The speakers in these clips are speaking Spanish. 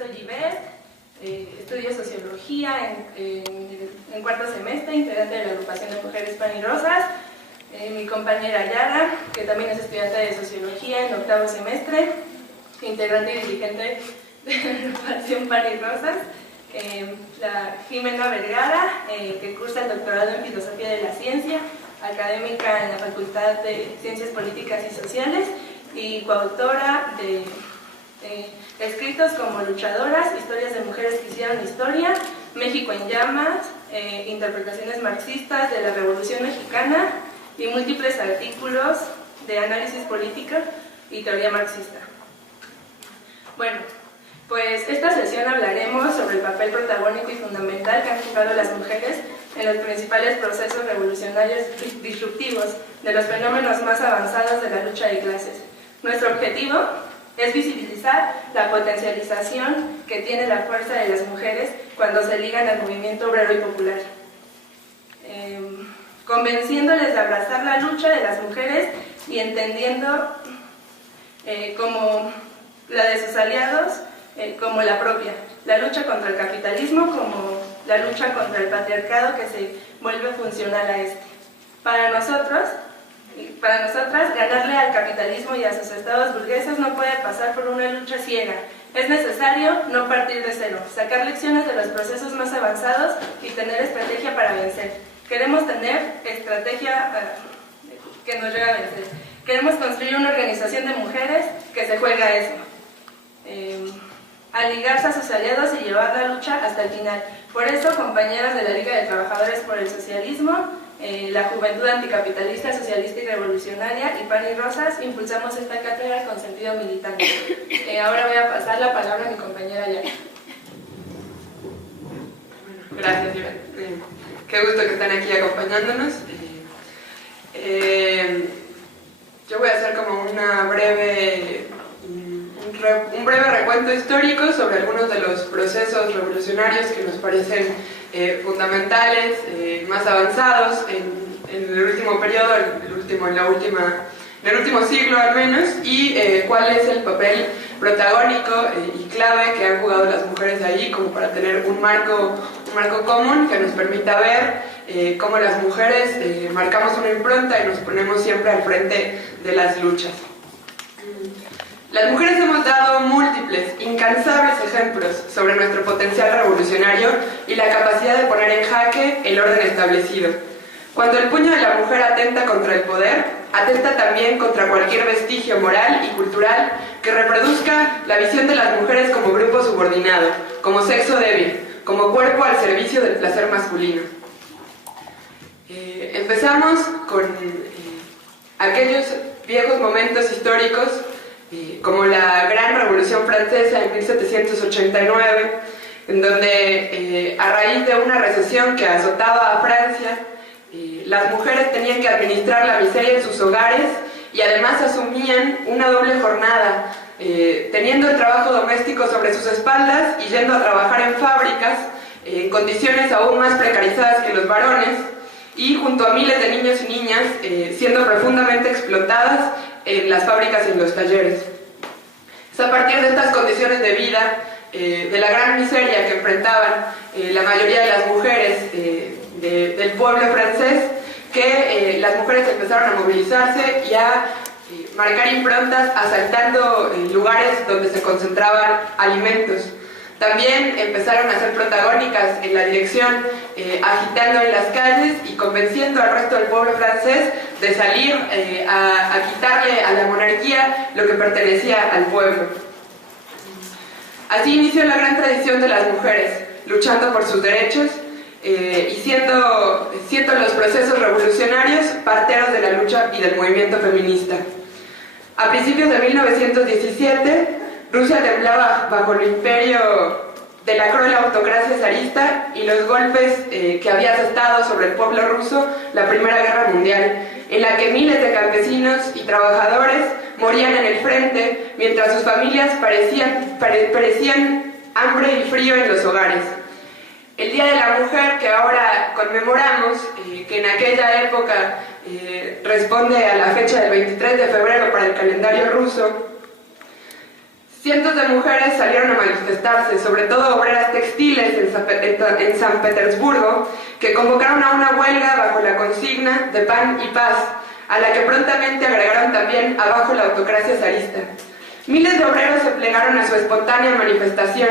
soy Yvette, estudio Sociología en cuarto semestre, integrante de la agrupación de Mujeres Pan y Rosas. Mi compañera Yara, que también es estudiante de Sociología en octavo semestre, integrante y dirigente de la agrupación Pan y Rosas. La Jimena Vergara, que cursa el doctorado en Filosofía de la Ciencia, académica en la Facultad de Ciencias Políticas y Sociales y coautora de escritos como Luchadoras, Historias de Mujeres que hicieron historia, México en llamas, Interpretaciones marxistas de la Revolución Mexicana y múltiples artículos de análisis político y teoría marxista. Bueno, pues esta sesión hablaremos sobre el papel protagónico y fundamental que han jugado las mujeres en los principales procesos revolucionarios disruptivos de los fenómenos más avanzados de la lucha de clases. Nuestro objetivo es visibilizar la potencialización que tiene la fuerza de las mujeres cuando se ligan al movimiento obrero y popular, convenciéndoles de abrazar la lucha de las mujeres y entendiendo como la de sus aliados como la propia, la lucha contra el capitalismo como la lucha contra el patriarcado que se vuelve funcional a este. Para nosotras, ganarle al capitalismo y a sus estados burgueses no puede pasar por una lucha ciega. Es necesario no partir de cero, sacar lecciones de los procesos más avanzados y tener estrategia para vencer. Queremos tener estrategia que nos lleve a vencer. Queremos construir una organización de mujeres que se juega a eso. A ligarse a sus aliados y llevar la lucha hasta el final. Por eso, compañeras de la Liga de Trabajadores por el Socialismo, la Juventud Anticapitalista, Socialista y Revolucionaria y Pan y Rosas, impulsamos esta cátedra con sentido militante. Ahora voy a pasar la palabra a mi compañera Yara. Gracias, Iván. Qué gusto que están aquí acompañándonos. Yo voy a hacer como un breve recuento histórico sobre algunos de los procesos revolucionarios que nos parecen fundamentales, más avanzados en el último periodo, en el último siglo al menos, y cuál es el papel protagónico y clave que han jugado las mujeres ahí, como para tener un marco común que nos permita ver cómo las mujeres marcamos una impronta y nos ponemos siempre al frente de las luchas. Las mujeres hemos dado múltiples, incansables ejemplos sobre nuestro potencial revolucionario y la capacidad de poner en jaque el orden establecido. Cuando el puño de la mujer atenta contra el poder, atenta también contra cualquier vestigio moral y cultural que reproduzca la visión de las mujeres como grupo subordinado, como sexo débil, como cuerpo al servicio del placer masculino. Empezamos con aquellos viejos momentos históricos como la Gran Revolución Francesa en 1789, en donde a raíz de una recesión que azotaba a Francia, las mujeres tenían que administrar la miseria en sus hogares y además asumían una doble jornada, teniendo el trabajo doméstico sobre sus espaldas y yendo a trabajar en fábricas en condiciones aún más precarizadas que los varones, y junto a miles de niños y niñas siendo profundamente explotadas en las fábricas y en los talleres. Es a partir de estas condiciones de vida, de la gran miseria que enfrentaban la mayoría de las mujeres del pueblo francés, que las mujeres empezaron a movilizarse y a marcar improntas asaltando lugares donde se concentraban alimentos. También empezaron a ser protagónicas en la dirección, agitando en las calles y convenciendo al resto del pueblo francés de salir a quitarle a la monarquía lo que pertenecía al pueblo. Así inició la gran tradición de las mujeres, luchando por sus derechos y siendo los procesos revolucionarios parteros de la lucha y del movimiento feminista. A principios de 1917, Rusia temblaba bajo el imperio de la cruel autocracia zarista y los golpes que había asestado sobre el pueblo ruso la Primera Guerra Mundial, en la que miles de campesinos y trabajadores morían en el frente, mientras sus familias perecían hambre y frío en los hogares. El Día de la Mujer, que ahora conmemoramos, que en aquella época responde a la fecha del 23 de febrero para el calendario ruso, cientos de mujeres salieron a manifestarse, sobre todo obreras textiles en San Petersburgo, que convocaron a una huelga bajo la consigna de pan y paz, a la que prontamente agregaron también abajo la autocracia zarista. Miles de obreros se plegaron a su espontánea manifestación,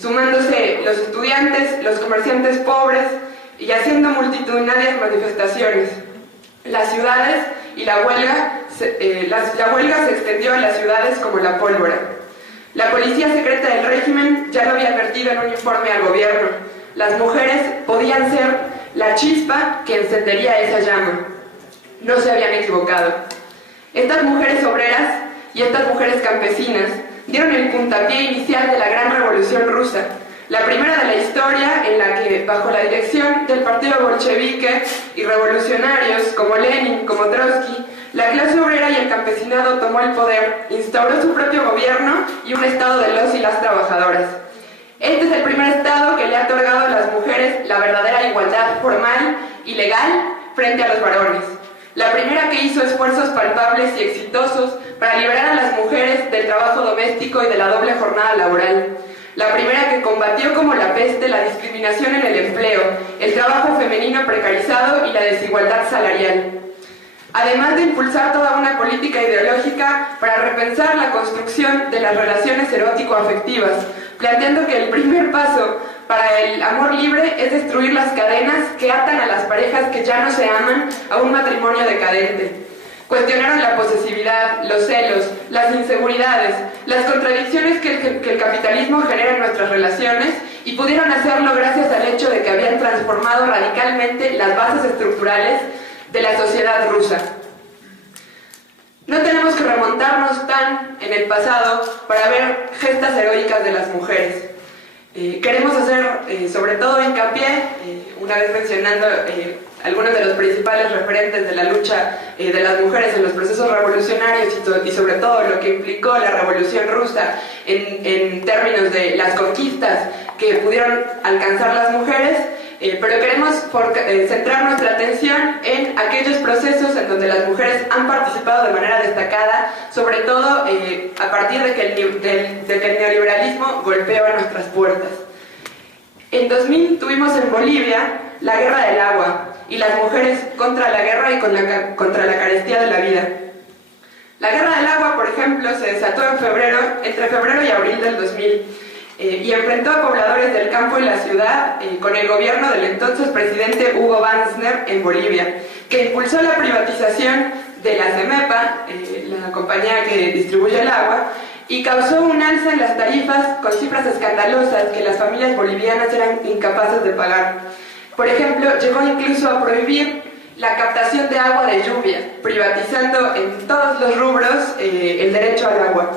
sumándose los estudiantes, los comerciantes pobres y haciendo multitudinarias manifestaciones. Las ciudades y la huelga se extendió a las ciudades como la pólvora. La policía secreta del régimen ya lo había advertido en un informe al gobierno. Las mujeres podían ser la chispa que encendería esa llama. No se habían equivocado. Estas mujeres obreras y estas mujeres campesinas dieron el puntapié inicial de la gran revolución rusa, la primera de la historia en la que, bajo la dirección del partido bolchevique y revolucionarios como Lenin, como Trotsky, la clase obrera y el campesinado tomó el poder, instauró su propio gobierno y un estado de los y las trabajadoras. Este es el primer estado que le ha otorgado a las mujeres la verdadera igualdad formal y legal frente a los varones. La primera que hizo esfuerzos palpables y exitosos para liberar a las mujeres del trabajo doméstico y de la doble jornada laboral. La primera que combatió como la peste la discriminación en el empleo, el trabajo femenino precarizado y la desigualdad salarial. Además de impulsar toda una política ideológica para repensar la construcción de las relaciones erótico-afectivas, planteando que el primer paso para el amor libre es destruir las cadenas que atan a las parejas que ya no se aman a un matrimonio decadente. Cuestionaron la posesividad, los celos, las inseguridades, las contradicciones que el capitalismo genera en nuestras relaciones y pudieron hacerlo gracias al hecho de que habían transformado radicalmente las bases estructurales de la sociedad rusa. No tenemos que remontarnos tan en el pasado para ver gestas heroicas de las mujeres. Queremos hacer sobre todo hincapié, una vez mencionando algunos de los principales referentes de la lucha de las mujeres en los procesos revolucionarios y sobre todo lo que implicó la Revolución Rusa en términos de las conquistas que pudieron alcanzar las mujeres, pero queremos centrar nuestra atención en aquellos procesos en donde las mujeres han participado de manera destacada, sobre todo a partir de que el neoliberalismo golpeó a nuestras puertas. En 2000 tuvimos en Bolivia la Guerra del Agua y las mujeres contra la guerra y contra la carestía de la vida. La Guerra del Agua, por ejemplo, se desató entre febrero y abril del 2000 y enfrentó a pobladores del campo y la ciudad con el gobierno del entonces presidente Hugo Banzer en Bolivia, que impulsó la privatización de la CEMEPA, la compañía que distribuye el agua, y causó un alza en las tarifas con cifras escandalosas que las familias bolivianas eran incapaces de pagar. Por ejemplo, llegó incluso a prohibir la captación de agua de lluvia, privatizando en todos los rubros el derecho al agua.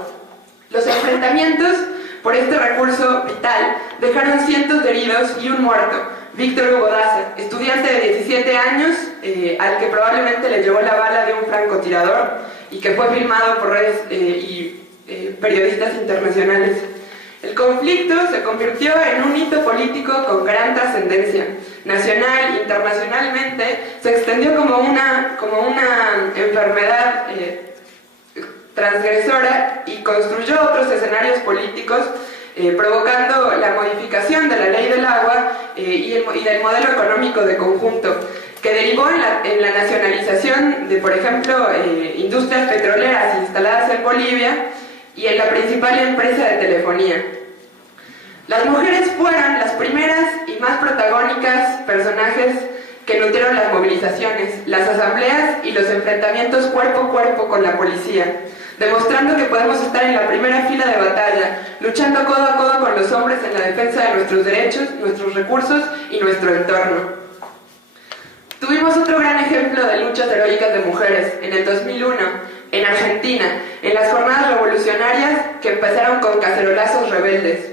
Los enfrentamientos por este recurso vital dejaron cientos de heridos y un muerto, Víctor Hugo Daza, estudiante de 17 años, al que probablemente le llevó la bala de un francotirador y que fue filmado por redes y periodistas internacionales. El conflicto se convirtió en un hito político con gran trascendencia. Nacional, internacionalmente, se extendió como una enfermedad transgresora y construyó otros escenarios políticos, provocando la modificación de la ley del agua y del modelo económico de conjunto, que derivó en la nacionalización de, por ejemplo, industrias petroleras instaladas en Bolivia y en la principal empresa de telefonía. Las mujeres fueron las primeras y más protagónicas personajes que nutrieron las movilizaciones, las asambleas y los enfrentamientos cuerpo a cuerpo con la policía, demostrando que podemos estar en la primera fila de batalla, luchando codo a codo con los hombres en la defensa de nuestros derechos, nuestros recursos y nuestro entorno. Tuvimos otro gran ejemplo de luchas heroicas de mujeres en el 2001, en Argentina, en las jornadas revolucionarias que empezaron con cacerolazos rebeldes.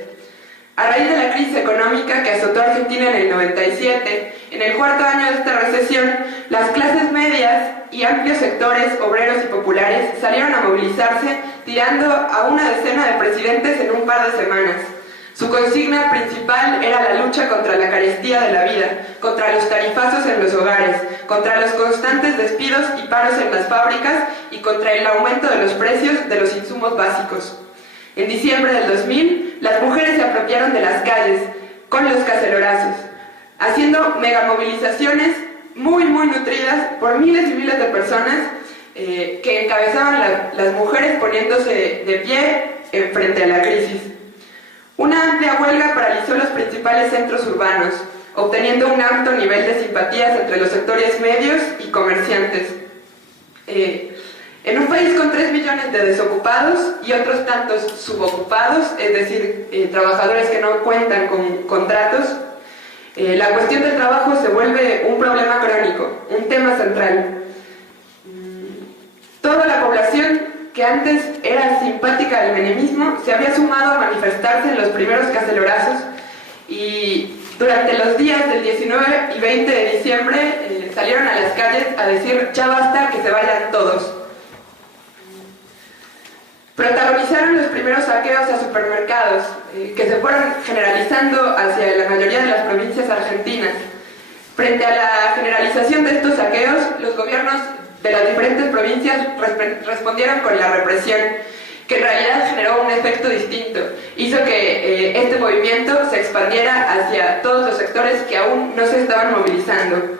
A raíz de la crisis económica que azotó a Argentina en el 97, en el cuarto año de esta recesión, las clases medias y amplios sectores obreros y populares salieron a movilizarse, tirando a una decena de presidentes en un par de semanas. Su consigna principal era la lucha contra la carestía de la vida, contra los tarifazos en los hogares, contra los constantes despidos y paros en las fábricas y contra el aumento de los precios de los insumos básicos. En diciembre del 2000, las mujeres se apropiaron de las calles con los cacelorazos, haciendo megamovilizaciones muy nutridas por miles y miles de personas que encabezaban las mujeres poniéndose de pie frente a la crisis. Una amplia huelga paralizó los principales centros urbanos, obteniendo un alto nivel de simpatías entre los sectores medios y comerciantes. En un país con 3 millones de desocupados y otros tantos subocupados, es decir, trabajadores que no cuentan con contratos, la cuestión del trabajo se vuelve un problema crónico, un tema central. Toda la población que antes era simpática al menemismo se había sumado a manifestarse en los primeros cacelorazos y durante los días del 19 y 20 de diciembre salieron a las calles a decir ya basta, que se vayan todos. Protagonizaron los primeros saqueos a supermercados que se fueron generalizando hacia la mayoría de las provincias argentinas. Frente a la generalización de estos saqueos, los gobiernos de las diferentes provincias respondieron con la represión, que en realidad generó un efecto distinto. Hizo que este movimiento se expandiera hacia todos los sectores que aún no se estaban movilizando.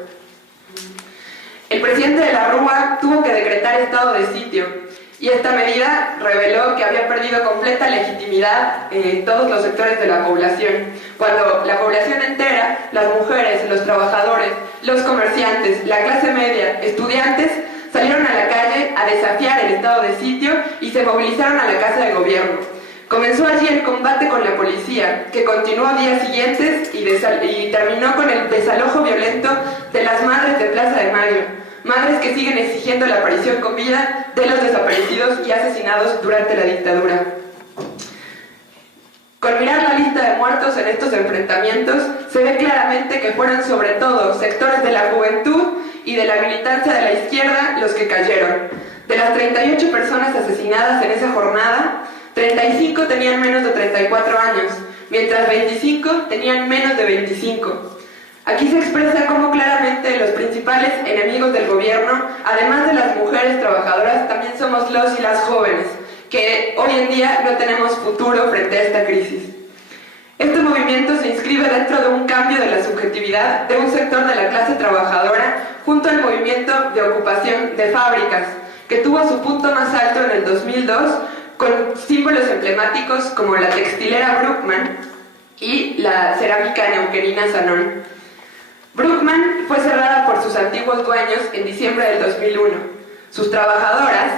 El presidente de la Rúa tuvo que decretar estado de sitio, y esta medida reveló que había perdido completa legitimidad en todos los sectores de la población, cuando la población entera, las mujeres, los trabajadores, los comerciantes, la clase media, estudiantes, salieron a la calle a desafiar el estado de sitio y se movilizaron a la Casa de Gobierno. Comenzó allí el combate con la policía, que continuó días siguientes y terminó con el desalojo violento de las madres de Plaza de Mayo, madres que siguen exigiendo la aparición con vida de los desaparecidos y asesinados durante la dictadura. Con mirar la lista de muertos en estos enfrentamientos, se ve claramente que fueron sobre todo sectores de la juventud y de la militancia de la izquierda los que cayeron. De las 38 personas asesinadas en esa jornada, 35 tenían menos de 34 años, mientras 25 tenían menos de 25. Aquí se expresa cómo claramente los principales enemigos del gobierno, además de las mujeres trabajadoras, también somos los y las jóvenes, que hoy en día no tenemos futuro frente a esta crisis. Este movimiento se inscribe dentro de un cambio de la subjetividad de un sector de la clase trabajadora junto al movimiento de ocupación de fábricas, que tuvo su punto más alto en el 2002 con símbolos emblemáticos como la textilera Bruckmann y la cerámica neuquenina Sanón. Bruckmann fue cerrada por sus antiguos dueños en diciembre del 2001. Sus trabajadoras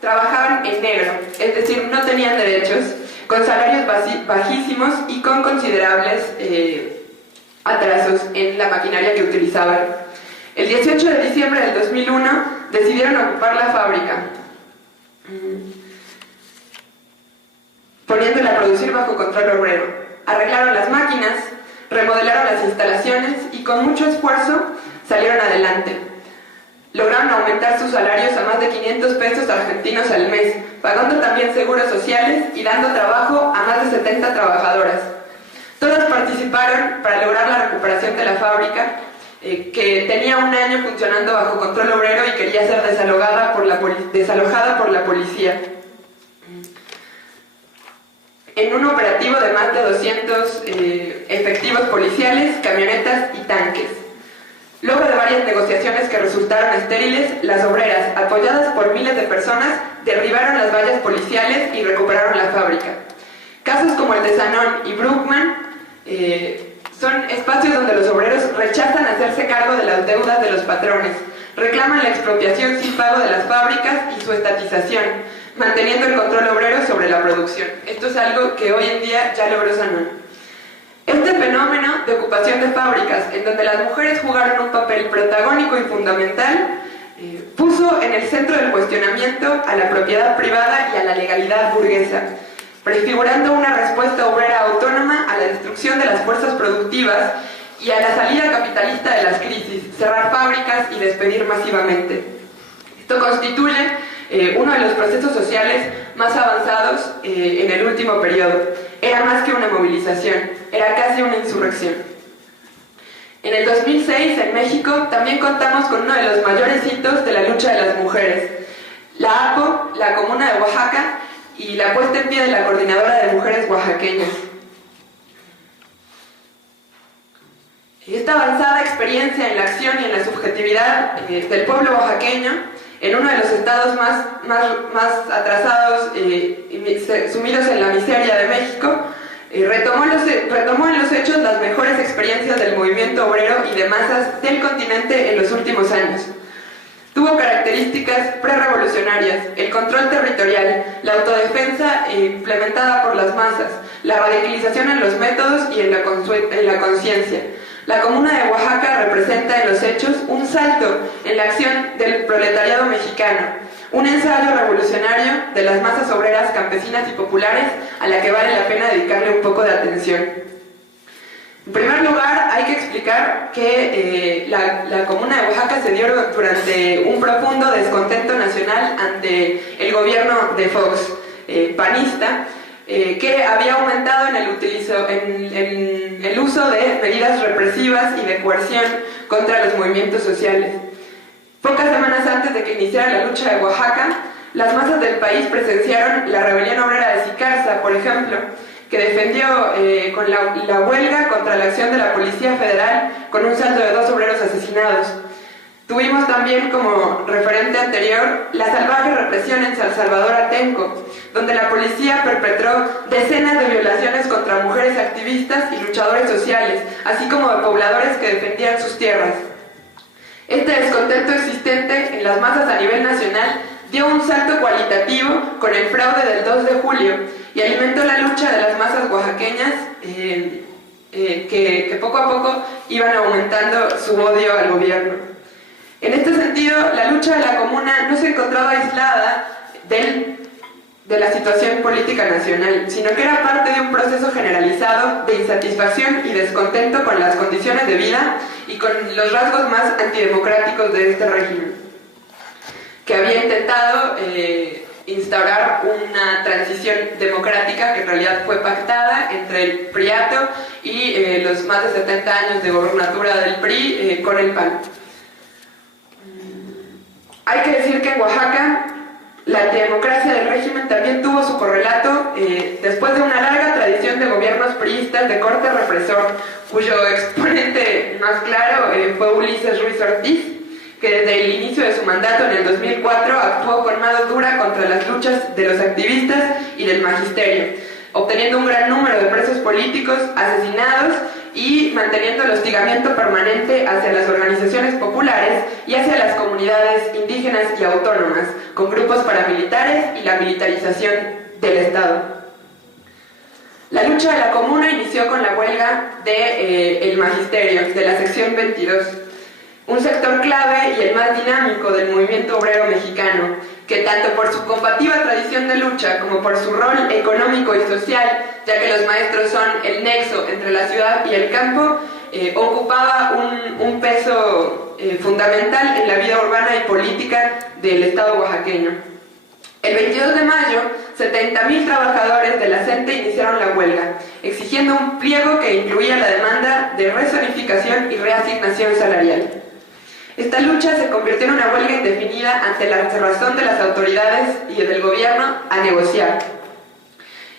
trabajaban en negro, es decir, no tenían derechos, con salarios bajísimos y con considerables atrasos en la maquinaria que utilizaban. El 18 de diciembre del 2001 decidieron ocupar la fábrica, poniéndola a producir bajo control obrero. Arreglaron las máquinas, remodelaron las instalaciones y con mucho esfuerzo salieron adelante. Lograron aumentar sus salarios a más de 500 pesos argentinos al mes, pagando también seguros sociales y dando trabajo a más de 70 trabajadoras. Todas participaron para lograr la recuperación de la fábrica, que tenía un año funcionando bajo control obrero y quería ser desalojada por la policía. En un operativo de más de 200 efectivos policiales, camionetas y tanques. Luego de varias negociaciones que resultaron estériles, las obreras, apoyadas por miles de personas, derribaron las vallas policiales y recuperaron la fábrica. Casos como el de Sanón y Bruckmann son espacios donde los obreros rechazan hacerse cargo de las deudas de los patrones, reclaman la expropiación sin pago de las fábricas y su estatización, manteniendo el control obrero sobre la producción. Esto es algo que hoy en día ya logró Sanón. Este fenómeno de ocupación de fábricas, en donde las mujeres jugaron un papel protagónico y fundamental, puso en el centro del cuestionamiento a la propiedad privada y a la legalidad burguesa, prefigurando una respuesta obrera autónoma a la destrucción de las fuerzas productivas y a la salida capitalista de las crisis, cerrar fábricas y despedir masivamente. Esto constituye uno de los procesos sociales más avanzados en el último periodo. Era más que una movilización, era casi una insurrección. En el 2006, en México, también contamos con uno de los mayores hitos de la lucha de las mujeres. La APO, la Comuna de Oaxaca, y la puesta en pie de la Coordinadora de Mujeres Oaxaqueñas. Esta avanzada experiencia en la acción y en la subjetividad del pueblo oaxaqueño, en uno de los estados más atrasados y sumidos en la miseria de México, retomó en los hechos las mejores experiencias del movimiento obrero y de masas del continente en los últimos años. Tuvo características prerevolucionarias: el control territorial, la autodefensa implementada por las masas, la radicalización en los métodos y en la conciencia. La Comuna de Oaxaca representa en los hechos un salto en la acción del proletariado mexicano, un ensayo revolucionario de las masas obreras, campesinas y populares a la que vale la pena dedicarle un poco de atención. En primer lugar, hay que explicar que la Comuna de Oaxaca se dio durante un profundo descontento nacional ante el gobierno de Fox, panista, que había aumentado en el uso de medidas represivas y de coerción contra los movimientos sociales. Pocas semanas antes de que iniciara la lucha de Oaxaca, las masas del país presenciaron la rebelión obrera de Sicarza, por ejemplo, que defendió con la huelga contra la acción de la Policía Federal con un saldo de 2 obreros asesinados. Tuvimos también como referente anterior la salvaje represión en San Salvador Atenco, donde la policía perpetró decenas de violaciones contra mujeres activistas y luchadores sociales, así como de pobladores que defendían sus tierras. Este descontento existente en las masas a nivel nacional dio un salto cualitativo con el fraude del 2 de julio y alimentó la lucha de las masas oaxaqueñas que poco a poco iban aumentando su odio al gobierno. En este sentido, la lucha de la Comuna no se encontraba aislada de la situación política nacional, sino que era parte de un proceso generalizado de insatisfacción y descontento con las condiciones de vida y con los rasgos más antidemocráticos de este régimen, que había intentado instaurar una transición democrática que en realidad fue pactada entre el PRIATO y los más de 70 años de gobernatura del PRI con el PAN. Hay que decir que en Oaxaca la antidemocracia del régimen también tuvo su correlato después de una larga tradición de gobiernos priistas de corte represor, cuyo exponente más claro fue Ulises Ruiz Ortiz, que desde el inicio de su mandato en el 2004 actuó con mano dura contra las luchas de los activistas y del magisterio, obteniendo un gran número de presos políticos, asesinados y manteniendo el hostigamiento permanente hacia las organizaciones populares y hacia las comunidades indígenas y autónomas, con grupos paramilitares y la militarización del Estado. La lucha de la Comuna inició con la huelga del magisterio, de la sección 22, un sector clave y el más dinámico del movimiento obrero mexicano, que tanto por su combativa tradición de lucha como por su rol económico y social, ya que los maestros son el nexo entre la ciudad y el campo, ocupaba un peso fundamental en la vida urbana y política del Estado oaxaqueño. El 22 de mayo, 70.000 trabajadores de la CENTE iniciaron la huelga, exigiendo un pliego que incluía la demanda de rezonificación y reasignación salarial. Esta lucha se convirtió en una huelga indefinida ante la cerrazón de las autoridades y del gobierno a negociar.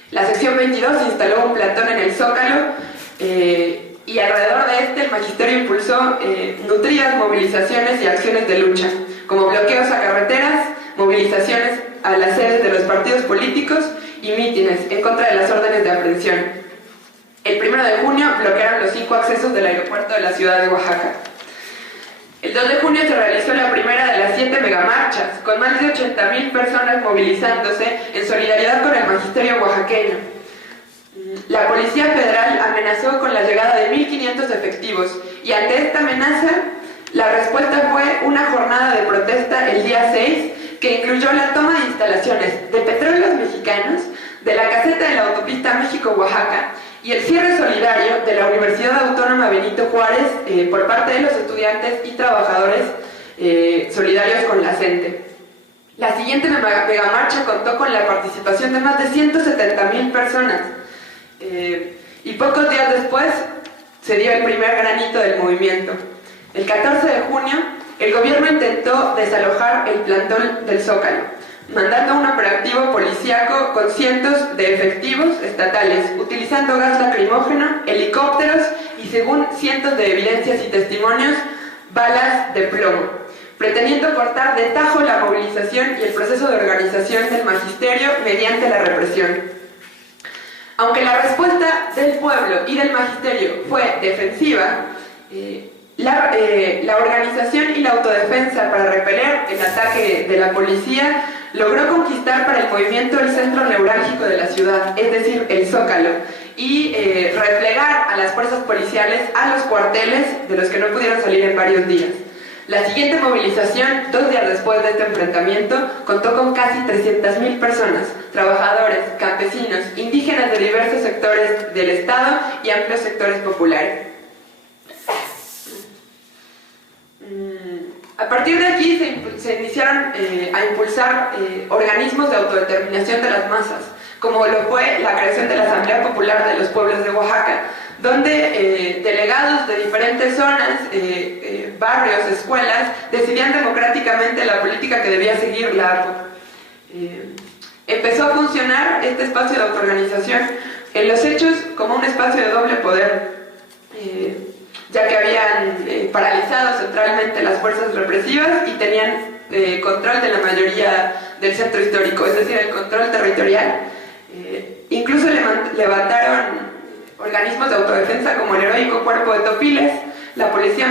La sección 22 instaló un plantón en el Zócalo y alrededor de este el magisterio impulsó nutridas movilizaciones y acciones de lucha, como bloqueos a carreteras, movilizaciones a las sedes de los partidos políticos y mítines en contra de las órdenes de aprehensión. El 1 de junio bloquearon los 5 accesos del aeropuerto de la ciudad de Oaxaca. El 2 de junio se realizó la primera de las 7 megamarchas, con más de 80.000 personas movilizándose en solidaridad con el magisterio oaxaqueño. La Policía Federal amenazó con la llegada de 1.500 efectivos, y ante esta amenaza, la respuesta fue una jornada de protesta el día 6, que incluyó la toma de instalaciones de Petróleos Mexicanos, de la caseta de la autopista México-Oaxaca, y el cierre solidario de la Universidad Autónoma Benito Juárez por parte de los estudiantes y trabajadores solidarios con la CENTE. La siguiente megamarcha contó con la participación de más de 170.000 personas y pocos días después se dio el primer granito del movimiento. El 14 de junio el gobierno intentó desalojar el plantón del Zócalo, mandando un operativo policíaco con cientos de efectivos estatales, utilizando gas lacrimógeno, helicópteros y, según cientos de evidencias y testimonios, balas de plomo, pretendiendo cortar de tajo la movilización y el proceso de organización del magisterio mediante la represión. Aunque la respuesta del pueblo y del magisterio fue defensiva, la organización y la autodefensa para repeler el ataque de la policía logró conquistar para el movimiento el centro neurálgico de la ciudad, es decir, el Zócalo, y replegar a las fuerzas policiales a los cuarteles de los que no pudieron salir en varios días. La siguiente movilización, 2 días después de este enfrentamiento, contó con casi 300.000 personas, trabajadores, campesinos, indígenas de diversos sectores del Estado y amplios sectores populares. A partir de aquí se iniciaron a impulsar organismos de autodeterminación de las masas, como lo fue la creación de la Asamblea Popular de los Pueblos de Oaxaca, donde delegados de diferentes zonas, barrios, escuelas, decidían democráticamente la política que debía seguir la APO. Empezó a funcionar este espacio de autoorganización en los hechos como un espacio de doble poder, ya que habían paralizado centralmente las fuerzas represivas y tenían control de la mayoría del centro histórico, es decir, el control territorial. Incluso levantaron organismos de autodefensa como el heroico Cuerpo de Topiles, la Policía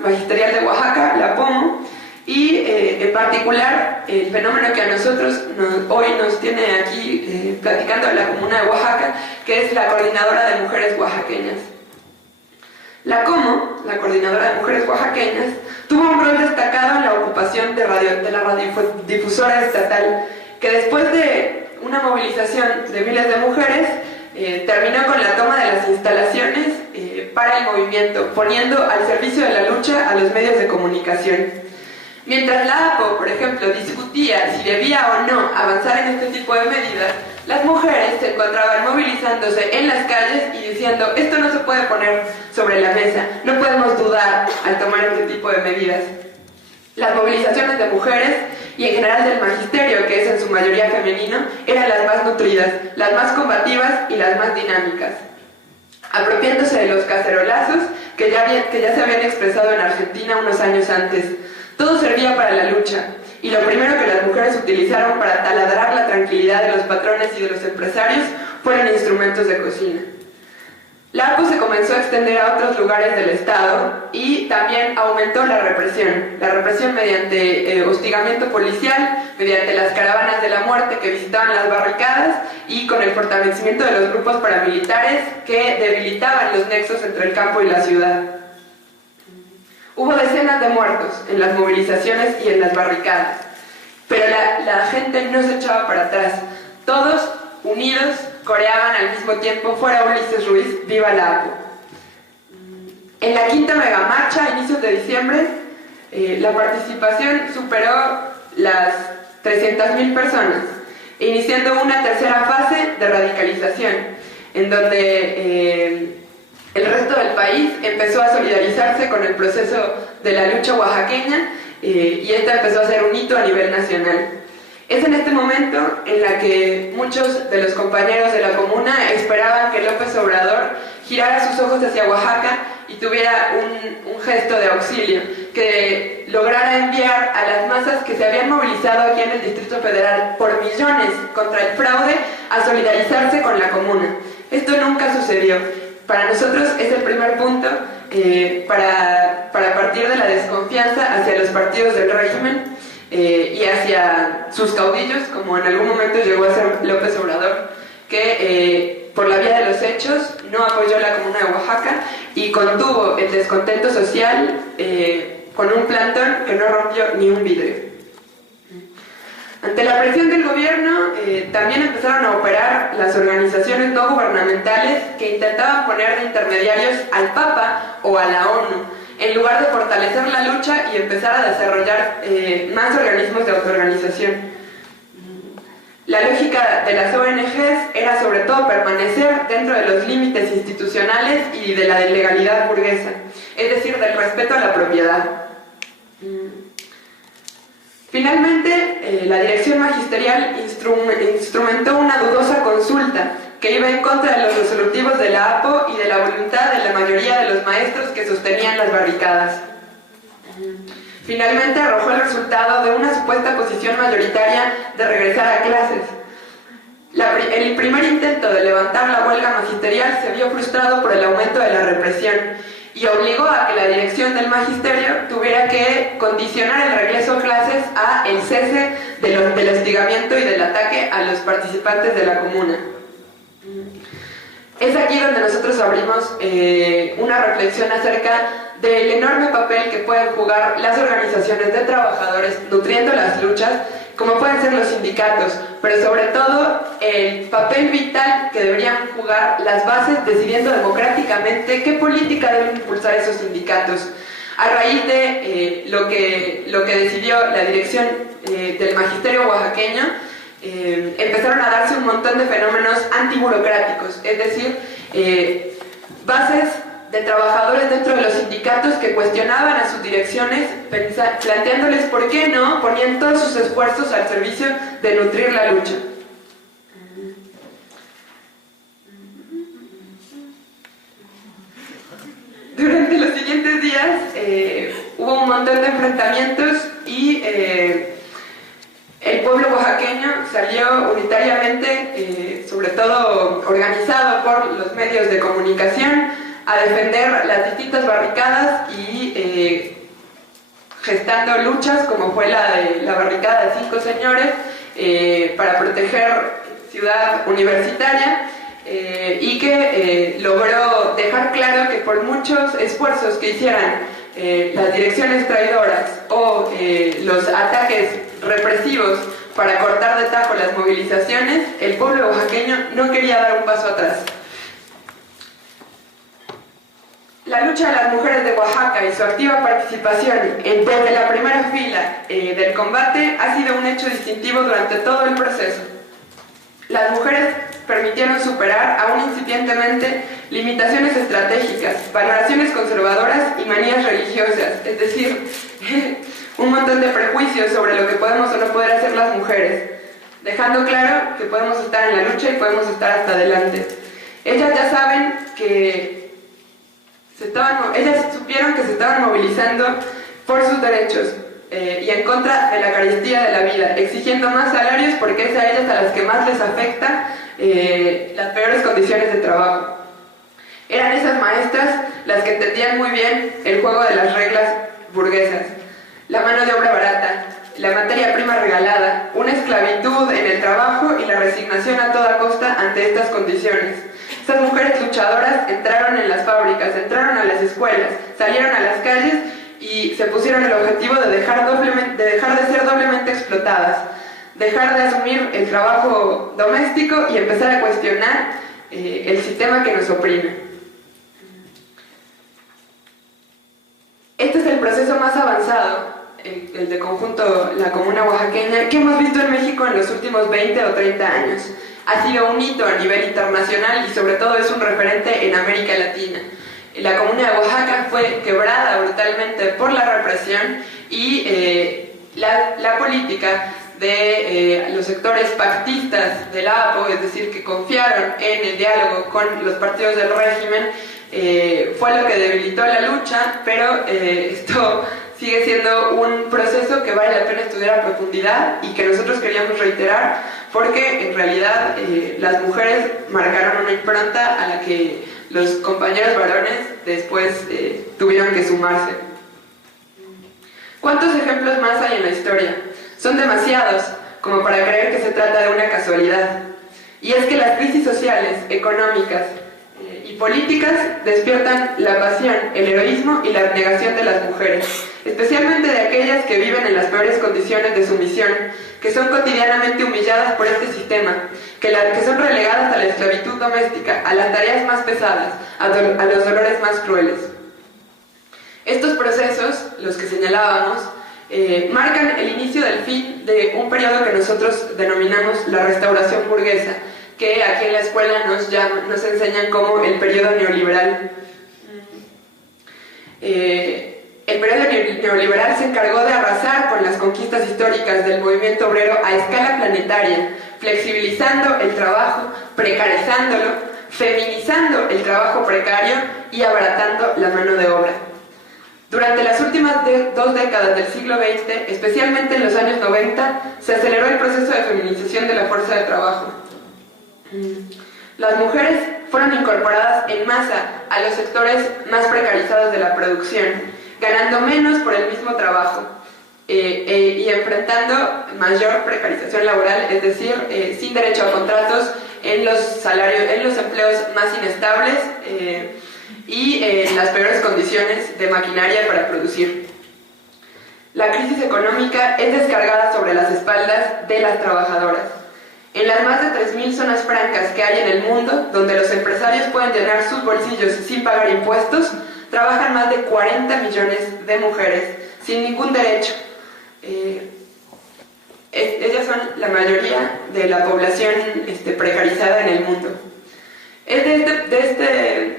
Magisterial de Oaxaca, la POMO, y en particular el fenómeno que a nosotros hoy nos tiene aquí platicando de la Comuna de Oaxaca, que es la Coordinadora de Mujeres Oaxaqueñas. La COMO, la Coordinadora de Mujeres Oaxaqueñas, tuvo un rol destacado en la ocupación de la radiodifusora estatal, que después de una movilización de miles de mujeres, terminó con la toma de las instalaciones para el movimiento, poniendo al servicio de la lucha a los medios de comunicación. Mientras la APO, por ejemplo, discutía si debía o no avanzar en este tipo de medidas, las mujeres se encontraban movilizándose en las calles y diciendo: esto no se puede poner sobre la mesa, no podemos dudar al tomar este tipo de medidas. Las movilizaciones de mujeres y en general del magisterio, que es en su mayoría femenino, eran las más nutridas, las más combativas y las más dinámicas, apropiándose de los cacerolazos que ya se habían expresado en Argentina unos años antes. Todo servía para la lucha, y lo primero que las mujeres utilizaron para taladrar la tranquilidad de los patrones y de los empresarios fueron instrumentos de cocina. La APO se comenzó a extender a otros lugares del Estado y también aumentó la represión mediante hostigamiento policial, mediante las caravanas de la muerte que visitaban las barricadas y con el fortalecimiento de los grupos paramilitares que debilitaban los nexos entre el campo y la ciudad. Hubo decenas de muertos en las movilizaciones y en las barricadas, pero la gente no se echaba para atrás. Todos, unidos, coreaban al mismo tiempo: fuera Ulises Ruiz, viva la APO. En la quinta megamarcha, a inicios de diciembre, la participación superó las 300.000 personas, iniciando una tercera fase de radicalización, en donde el resto del país empezó a solidarizarse con el proceso de la lucha oaxaqueña y esta empezó a ser un hito a nivel nacional. Es en este momento en la que muchos de los compañeros de la comuna esperaban que López Obrador girara sus ojos hacia Oaxaca y tuviera un gesto de auxilio, que lograra enviar a las masas que se habían movilizado aquí en el Distrito Federal por millones contra el fraude a solidarizarse con la comuna. Esto nunca sucedió. Para nosotros es el primer punto para partir de la desconfianza hacia los partidos del régimen y hacia sus caudillos, como en algún momento llegó a ser López Obrador, que por la vía de los hechos no apoyó la Comuna de Oaxaca y contuvo el descontento social con un plantón que no rompió ni un vidrio. Ante la presión del gobierno, también empezaron a operar las organizaciones no gubernamentales que intentaban poner de intermediarios al Papa o a la ONU, en lugar de fortalecer la lucha y empezar a desarrollar más organismos de autoorganización. La lógica de las ONGs era sobre todo permanecer dentro de los límites institucionales y de la legalidad burguesa, es decir, del respeto a la propiedad. Finalmente, la dirección magisterial instrumentó una dudosa consulta que iba en contra de los resolutivos de la APO y de la voluntad de la mayoría de los maestros que sostenían las barricadas. Finalmente arrojó el resultado de una supuesta posición mayoritaria de regresar a clases. El primer intento de levantar la huelga magisterial se vio frustrado por el aumento de la represión y obligó a que la dirección del magisterio tuviera que condicionar el regreso a clases a el cese del hostigamiento y del ataque a los participantes de la comuna. Es aquí donde nosotros abrimos una reflexión acerca del enorme papel que pueden jugar las organizaciones de trabajadores nutriendo las luchas, como pueden ser los sindicatos, pero sobre todo el papel vital que deberían jugar las bases decidiendo democráticamente qué política deben impulsar esos sindicatos. A raíz de lo que decidió la dirección del magisterio oaxaqueño, empezaron a darse un montón de fenómenos antiburocráticos, es decir, bases de trabajadores dentro de los sindicatos que cuestionaban a sus direcciones, planteándoles por qué no ponían todos sus esfuerzos al servicio de nutrir la lucha. Durante los siguientes días hubo un montón de enfrentamientos y el pueblo oaxaqueño salió unitariamente, sobre todo organizado por los medios de comunicación, a defender las distintas barricadas y gestando luchas como fue la de la barricada de 5 señores para proteger Ciudad Universitaria y que logró dejar claro que por muchos esfuerzos que hicieran las direcciones traidoras o los ataques represivos para cortar de tajo las movilizaciones, el pueblo oaxaqueño no quería dar un paso atrás. La lucha de las mujeres de Oaxaca y su activa participación desde la primera fila del combate ha sido un hecho distintivo durante todo el proceso. Las mujeres permitieron superar, aún incipientemente, limitaciones estratégicas, valoraciones conservadoras y manías religiosas, es decir, un montón de prejuicios sobre lo que podemos o no poder hacer las mujeres, dejando claro que podemos estar en la lucha y podemos estar hasta adelante. Ellas ya saben que ellas supieron que se estaban movilizando por sus derechos y en contra de la carestía de la vida, exigiendo más salarios porque es a ellas a las que más les afecta las peores condiciones de trabajo. Eran esas maestras las que entendían muy bien el juego de las reglas burguesas, la mano de obra barata, la materia prima regalada, una esclavitud en el trabajo y la resignación a toda costa ante estas condiciones. Estas mujeres luchadoras entraron en las fábricas, entraron a las escuelas, salieron a las calles y se pusieron el objetivo de dejar de ser doblemente explotadas, dejar de asumir el trabajo doméstico y empezar a cuestionar el sistema que nos oprime. Este es el proceso más avanzado, el de conjunto la comuna oaxaqueña, que hemos visto en México en los últimos 20 o 30 años. Ha sido un hito a nivel internacional y sobre todo es un referente en América Latina. La comuna de Oaxaca fue quebrada brutalmente por la represión y la política de los sectores pactistas del APO, es decir, que confiaron en el diálogo con los partidos del régimen, fue lo que debilitó la lucha, pero esto sigue siendo un proceso que vale la pena estudiar a profundidad y que nosotros queríamos reiterar porque en realidad las mujeres marcaron una impronta a la que los compañeros varones después tuvieron que sumarse. ¿Cuántos ejemplos más hay en la historia? Son demasiados como para creer que se trata de una casualidad. Y es que las crisis sociales, económicas y políticas despiertan la pasión, el heroísmo y la abnegación de las mujeres, especialmente de aquellas que viven en las peores condiciones de sumisión, que son cotidianamente humilladas por este sistema, que son relegadas a la esclavitud doméstica, a las tareas más pesadas, a los dolores más crueles. Estos procesos, los que señalábamos, marcan el inicio del fin de un periodo que nosotros denominamos la restauración burguesa, que aquí en la escuela nos enseñan como el periodo neoliberal. El imperio neoliberal se encargó de arrasar con las conquistas históricas del movimiento obrero a escala planetaria, flexibilizando el trabajo, precarizándolo, feminizando el trabajo precario y abaratando la mano de obra. Durante las últimas 2 décadas del siglo XX, especialmente en los años 90, se aceleró el proceso de feminización de la fuerza de trabajo. Las mujeres fueron incorporadas en masa a los sectores más precarizados de la producción, ganando menos por el mismo trabajo y enfrentando mayor precarización laboral, es decir, sin derecho a contratos en los empleos más inestables y en las peores condiciones de maquinaria para producir. La crisis económica es descargada sobre las espaldas de las trabajadoras. En las más de 3.000 zonas francas que hay en el mundo, donde los empresarios pueden llenar sus bolsillos sin pagar impuestos, trabajan más de 40 millones de mujeres sin ningún derecho. Ellas son la mayoría de la población precarizada en el mundo. Es de este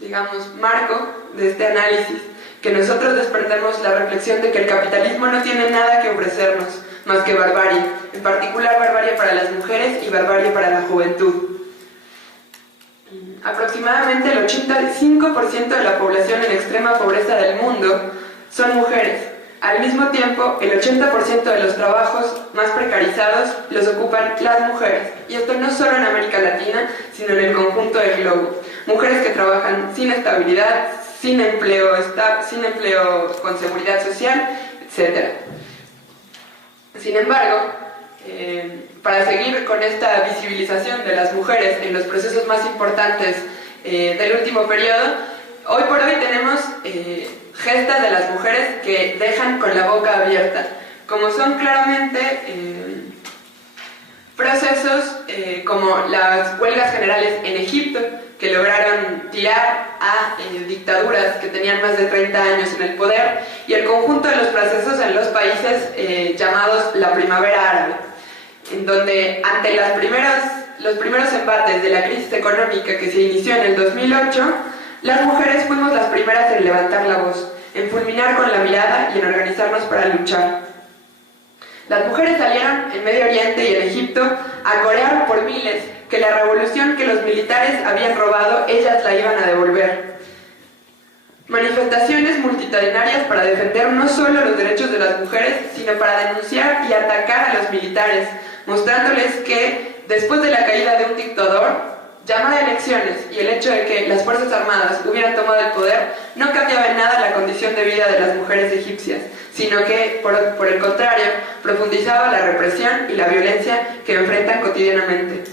digamos, marco, de este análisis, que nosotros desprendemos la reflexión de que el capitalismo no tiene nada que ofrecernos más que barbarie, en particular barbarie para las mujeres y barbarie para la juventud. Aproximadamente el 85% de la población en extrema pobreza del mundo son mujeres. Al mismo tiempo, el 80% de los trabajos más precarizados los ocupan las mujeres. Y esto no solo en América Latina, sino en el conjunto del globo. Mujeres que trabajan sin estabilidad, sin empleo con seguridad social, etc. Sin embargo, para seguir con esta visibilización de las mujeres en los procesos más importantes del último periodo, hoy por hoy tenemos gestas de las mujeres que dejan con la boca abierta, como son claramente procesos como las huelgas generales en Egipto, que lograron tirar a dictaduras que tenían más de 30 años en el poder, y el conjunto de los procesos en los países llamados la Primavera Árabe, en donde ante los primeros embates de la crisis económica que se inició en el 2008, las mujeres fuimos las primeras en levantar la voz, en fulminar con la mirada y en organizarnos para luchar. Las mujeres salieron en Medio Oriente y en Egipto a corear por miles que la revolución que los militares habían robado, ellas la iban a devolver. Manifestaciones multitudinarias para defender no solo los derechos de las mujeres, sino para denunciar y atacar a los militares, mostrándoles que después de la caída de un dictador, llamada a elecciones y el hecho de que las Fuerzas Armadas hubieran tomado el poder no cambiaba en nada la condición de vida de las mujeres egipcias, sino que, por el contrario, profundizaba la represión y la violencia que enfrentan cotidianamente.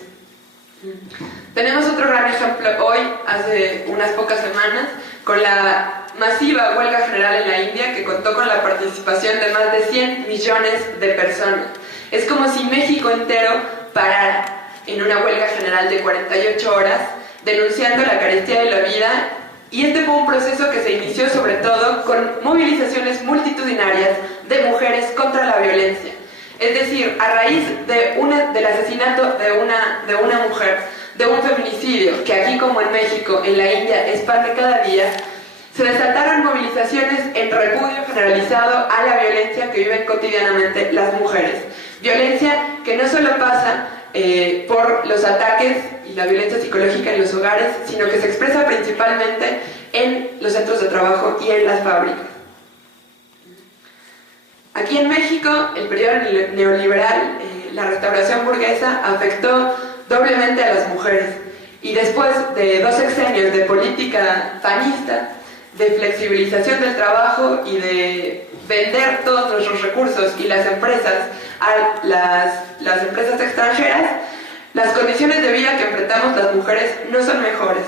Tenemos otro gran ejemplo hoy, hace unas pocas semanas, con la masiva huelga general en la India, que contó con la participación de más de 100 millones de personas. Es como si México entero parara en una huelga general de 48 horas, denunciando la carestía de la vida, y este fue un proceso que se inició sobre todo con movilizaciones multitudinarias de mujeres contra la violencia. Es decir, a raíz del asesinato de una mujer, de un feminicidio, que aquí como en México, en la India, expande cada día, se desataron movilizaciones en repudio generalizado a la violencia que viven cotidianamente las mujeres. Violencia que no solo pasa por los ataques y la violencia psicológica en los hogares, sino que se expresa principalmente en los centros de trabajo y en las fábricas. Aquí en México, el periodo neoliberal, la restauración burguesa, afectó doblemente a las mujeres, y después de 2 sexenios de política panista, de flexibilización del trabajo y de vender todos nuestros recursos y las empresas a las empresas extranjeras, las condiciones de vida que enfrentamos las mujeres no son mejores.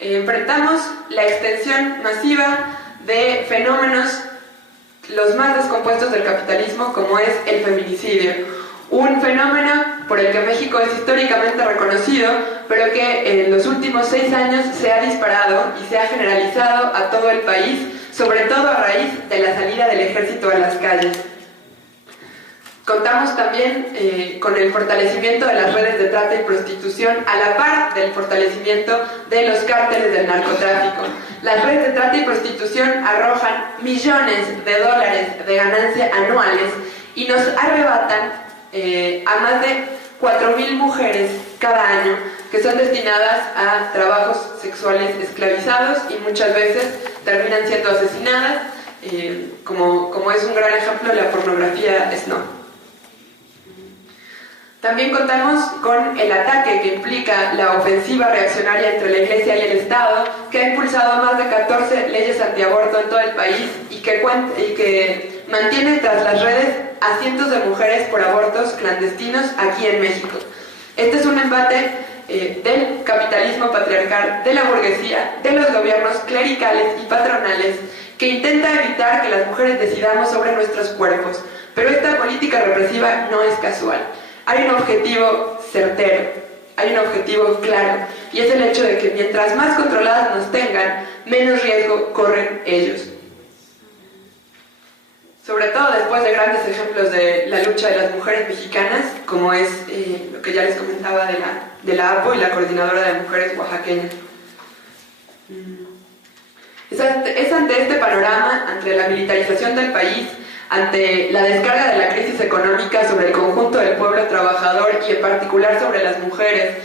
Enfrentamos la extensión masiva de fenómenos los más descompuestos del capitalismo, como es el feminicidio, un fenómeno por el que México es históricamente reconocido, pero que en los últimos 6 años se ha disparado y se ha generalizado a todo el país, sobre todo a raíz de la salida del ejército a las calles. Contamos también con el fortalecimiento de las redes de trata y prostitución a la par del fortalecimiento de los cárteles del narcotráfico. Las redes de trata y prostitución arrojan millones de dólares de ganancia anuales y nos arrebatan a más de 4.000 mujeres cada año que son destinadas a trabajos sexuales esclavizados y muchas veces terminan siendo asesinadas, como es un gran ejemplo la pornografía snuff. También contamos con el ataque que implica la ofensiva reaccionaria entre la Iglesia y el Estado, que ha impulsado más de 14 leyes antiaborto en todo el país y que mantiene tras las redes a cientos de mujeres por abortos clandestinos aquí en México. Este es un embate del capitalismo patriarcal, de la burguesía, de los gobiernos clericales y patronales, que intenta evitar que las mujeres decidamos sobre nuestros cuerpos. Pero esta política represiva no es casual. Hay un objetivo certero, hay un objetivo claro, y es el hecho de que mientras más controladas nos tengan, menos riesgo corren ellos. Sobre todo después de grandes ejemplos de la lucha de las mujeres mexicanas, como es lo que ya les comentaba de la APO y la Coordinadora de Mujeres Oaxaqueñas. Es ante este panorama, ante la militarización del país, ante la descarga de la crisis económica sobre el conjunto del pueblo trabajador y en particular sobre las mujeres,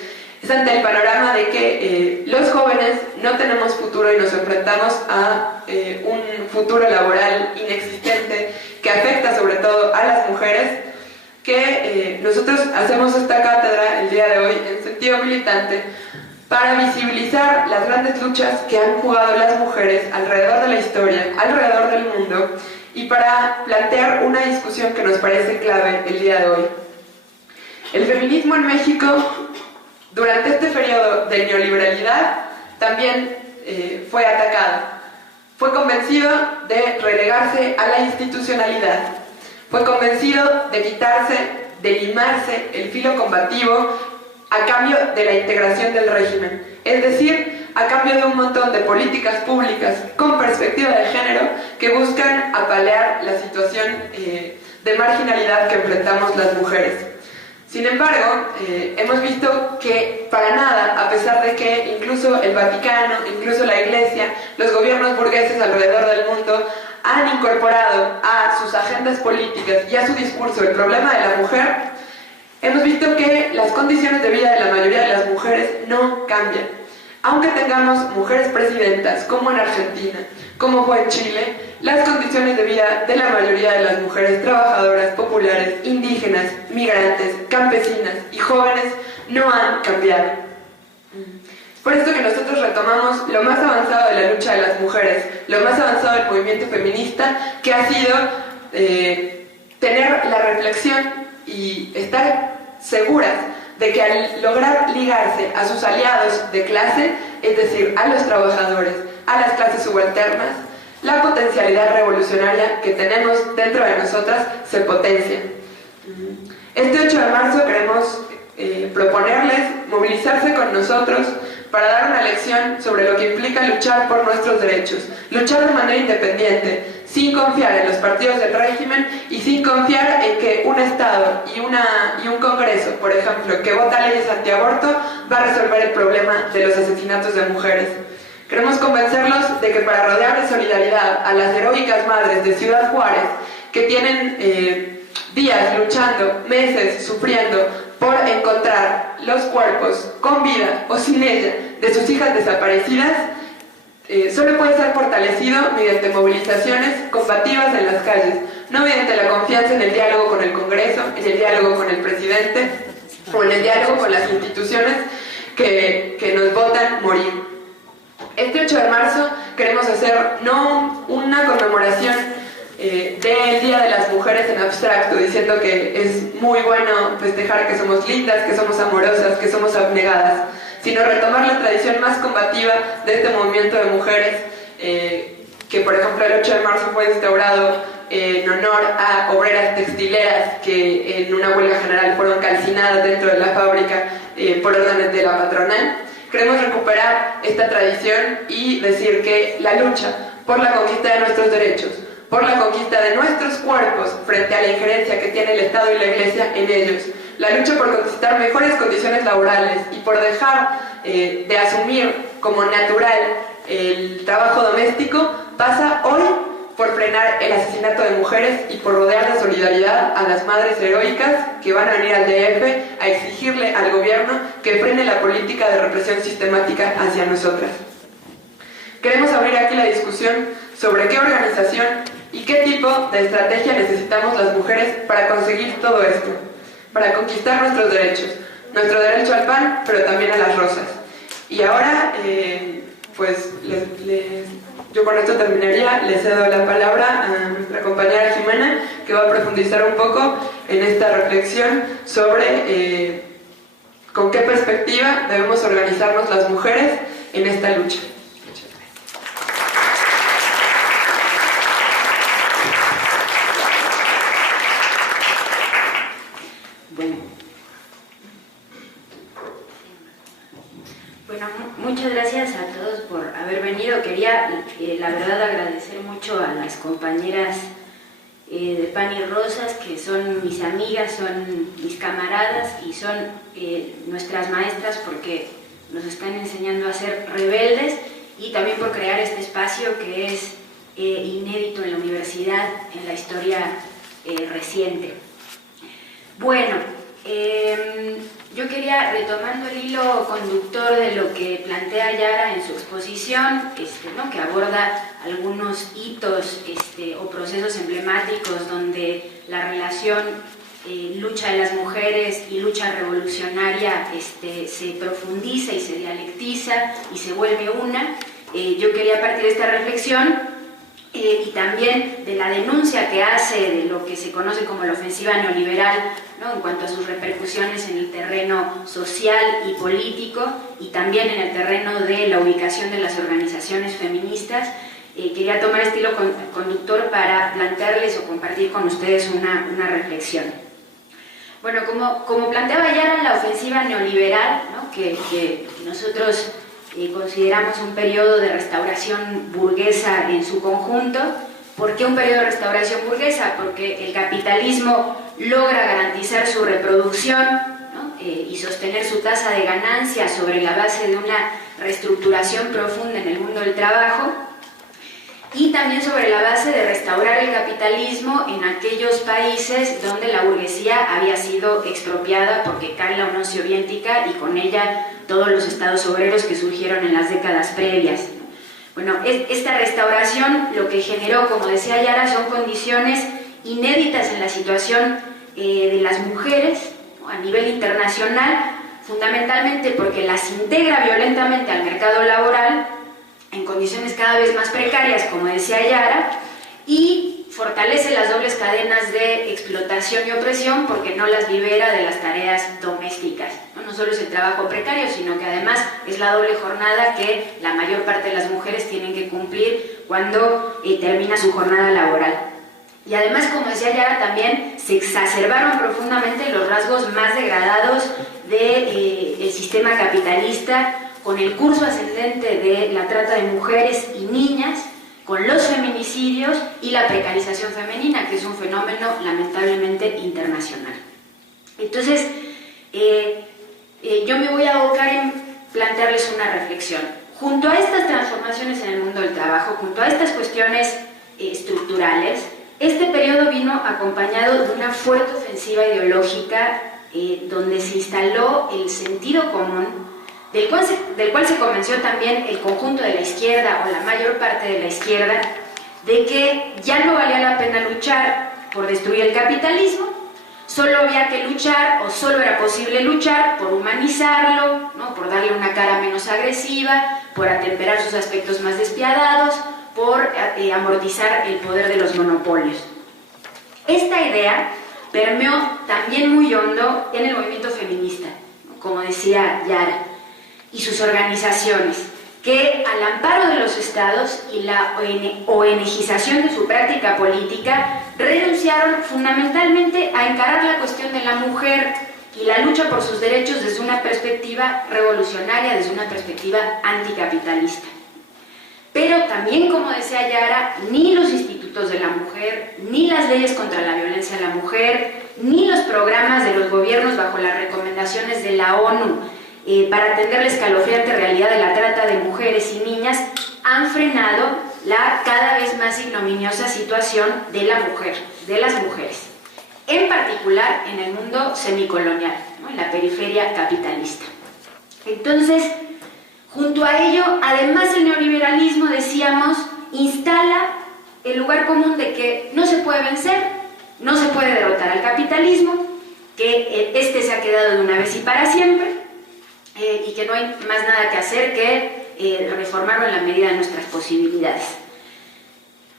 es ante el panorama de que los jóvenes no tenemos futuro y nos enfrentamos a un futuro laboral inexistente que afecta sobre todo a las mujeres, que nosotros hacemos esta cátedra el día de hoy en sentido militante para visibilizar las grandes luchas que han jugado las mujeres alrededor de la historia, alrededor del mundo, y para plantear una discusión que nos parece clave el día de hoy. El feminismo en México, durante este periodo de neoliberalidad, también fue atacado. Fue convencido de relegarse a la institucionalidad. Fue convencido de quitarse, de limarse el filo combativo a cambio de la integración del régimen. Es decir, a cambio de un montón de políticas públicas con perspectiva de género que buscan apalear la situación de marginalidad que enfrentamos las mujeres. Sin embargo, hemos visto que para nada, a pesar de que incluso el Vaticano, incluso la Iglesia, los gobiernos burgueses alrededor del mundo han incorporado a sus agendas políticas y a su discurso el problema de la mujer, hemos visto que las condiciones de vida de la mayoría de las mujeres no cambian. Aunque tengamos mujeres presidentas, como en Argentina, como fue en Chile, las condiciones de vida de la mayoría de las mujeres trabajadoras, populares, indígenas, migrantes, campesinas y jóvenes no han cambiado. Por esto que nosotros retomamos lo más avanzado de la lucha de las mujeres, lo más avanzado del movimiento feminista, que ha sido tener la reflexión y estar seguras de que al lograr ligarse a sus aliados de clase, es decir, a los trabajadores, a las clases subalternas, la potencialidad revolucionaria que tenemos dentro de nosotras se potencia. Este 8 de marzo queremos proponerles movilizarse con nosotros para dar una lección sobre lo que implica luchar por nuestros derechos, luchar de manera independiente, sin confiar en los partidos del régimen y sin confiar en que un Estado y un Congreso, por ejemplo, que vota leyes antiaborto, va a resolver el problema de los asesinatos de mujeres. Queremos convencerlos de que para rodear de solidaridad a las heroicas madres de Ciudad Juárez, que tienen días luchando, meses sufriendo por encontrar los cuerpos con vida o sin ella de sus hijas desaparecidas, solo puede ser fortalecido mediante movilizaciones combativas en las calles, no mediante la confianza en el diálogo con el Congreso, en el diálogo con el presidente o en el diálogo con las instituciones que nos votan morir. Este 8 de marzo queremos hacer no una conmemoración del Día de las Mujeres en abstracto, diciendo que es muy bueno festejar que somos lindas, que somos amorosas, que somos abnegadas, sino retomar la tradición más combativa de este movimiento de mujeres, que por ejemplo el 8 de marzo fue instaurado en honor a obreras textileras que en una huelga general fueron calcinadas dentro de la fábrica por órdenes de la patronal. Queremos recuperar esta tradición y decir que la lucha por la conquista de nuestros derechos, por la conquista de nuestros cuerpos frente a la injerencia que tiene el Estado y la Iglesia en ellos. La lucha por conquistar mejores condiciones laborales y por dejar de asumir como natural el trabajo doméstico pasa hoy por frenar el asesinato de mujeres y por rodear de solidaridad a las madres heroicas que van a venir al DF a exigirle al gobierno que frene la política de represión sistemática hacia nosotras. Queremos abrir aquí la discusión sobre qué organización y qué tipo de estrategia necesitamos las mujeres para conseguir todo esto, para conquistar nuestros derechos, nuestro derecho al pan, pero también a las rosas. Y ahora, pues, yo con esto terminaría, le cedo la palabra a nuestra compañera Jimena, que va a profundizar un poco en esta reflexión sobre con qué perspectiva debemos organizarnos las mujeres en esta lucha. Bueno, muchas gracias a todos por haber venido. Quería, la verdad, agradecer mucho a las compañeras de Pan y Rosas, que son mis amigas, son mis camaradas y son nuestras maestras, porque nos están enseñando a ser rebeldes, y también por crear este espacio que es inédito en la universidad, en la historia reciente. Bueno, yo quería, retomando el hilo conductor de lo que plantea Yara en su exposición, ¿no?, que aborda algunos hitos o procesos emblemáticos donde la relación lucha de las mujeres y lucha revolucionaria se profundiza y se dialectiza y se vuelve una. Yo quería partir de esta reflexión y también de la denuncia que hace de lo que se conoce como la ofensiva neoliberal, ¿no?, en cuanto a sus repercusiones en el terreno social y político, y también en el terreno de la ubicación de las organizaciones feministas. Quería tomar este hilo conductor para plantearles o compartir con ustedes una reflexión. Bueno, como planteaba Yara, la ofensiva neoliberal, ¿no?, que nosotros consideramos un periodo de restauración burguesa en su conjunto. ¿Por qué un periodo de restauración burguesa? Porque el capitalismo logra garantizar su reproducción, ¿no?, y sostener su tasa de ganancia sobre la base de una reestructuración profunda en el mundo del trabajo, y también sobre la base de restaurar el capitalismo en aquellos países donde la burguesía había sido expropiada porque cae la Unión Soviética y con ella todos los estados obreros que surgieron en las décadas previas. Bueno, esta restauración lo que generó, como decía Yara, son condiciones inéditas en la situación de las mujeres, ¿no?, a nivel internacional, fundamentalmente porque las integra violentamente al mercado laboral en condiciones cada vez más precarias, como decía Yara, y fortalece las dobles cadenas de explotación y opresión porque no las libera de las tareas domésticas. No solo es el trabajo precario, sino que además es la doble jornada que la mayor parte de las mujeres tienen que cumplir cuando termina su jornada laboral. Y además, como decía Yara, también se exacerbaron profundamente los rasgos más degradados del sistema capitalista, con el curso ascendente de la trata de mujeres y niñas, con los feminicidios y la precarización femenina, que es un fenómeno lamentablemente internacional. Entonces, yo me voy a abocar en plantearles una reflexión. Junto a estas transformaciones en el mundo del trabajo, junto a estas cuestiones estructurales, este periodo vino acompañado de una fuerte ofensiva ideológica donde se instaló el sentido común, del cual se convenció también el conjunto de la izquierda o la mayor parte de la izquierda, de que ya no valía la pena luchar por destruir el capitalismo, solo había que luchar, o solo era posible luchar, por humanizarlo, ¿no?, por darle una cara menos agresiva, por atemperar sus aspectos más despiadados, por amortizar el poder de los monopolios. Esta idea permeó también muy hondo en el movimiento feminista, ¿no?, como decía Yara, y sus organizaciones, que al amparo de los estados y la ONGización de su práctica política renunciaron fundamentalmente a encarar la cuestión de la mujer y la lucha por sus derechos desde una perspectiva revolucionaria, desde una perspectiva anticapitalista. Pero también, como decía Yara, ni los institutos institutos de la mujer, ni las leyes contra la violencia a la mujer, ni los programas de los gobiernos bajo las recomendaciones de la ONU para atender la escalofriante realidad de la trata de mujeres y niñas han frenado la cada vez más ignominiosa situación de la mujer, de las mujeres, en particular en el mundo semicolonial, ¿no?, en la periferia capitalista. Entonces, junto a ello, además el neoliberalismo, decíamos, instala el lugar común de que no se puede vencer, no se puede derrotar al capitalismo, que este se ha quedado de una vez y para siempre, y que no hay más nada que hacer que reformarlo en la medida de nuestras posibilidades.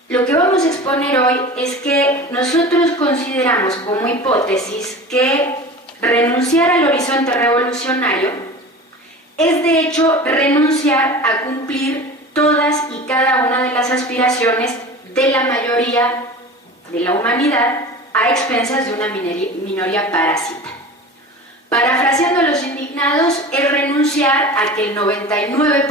Lo que vamos a exponer hoy es que nosotros consideramos como hipótesis que renunciar al horizonte revolucionario es de hecho renunciar a cumplir todas y cada una de las aspiraciones de la mayoría de la humanidad a expensas de una minoría parásita. Parafraseando a los indignados, es renunciar a que el 99%,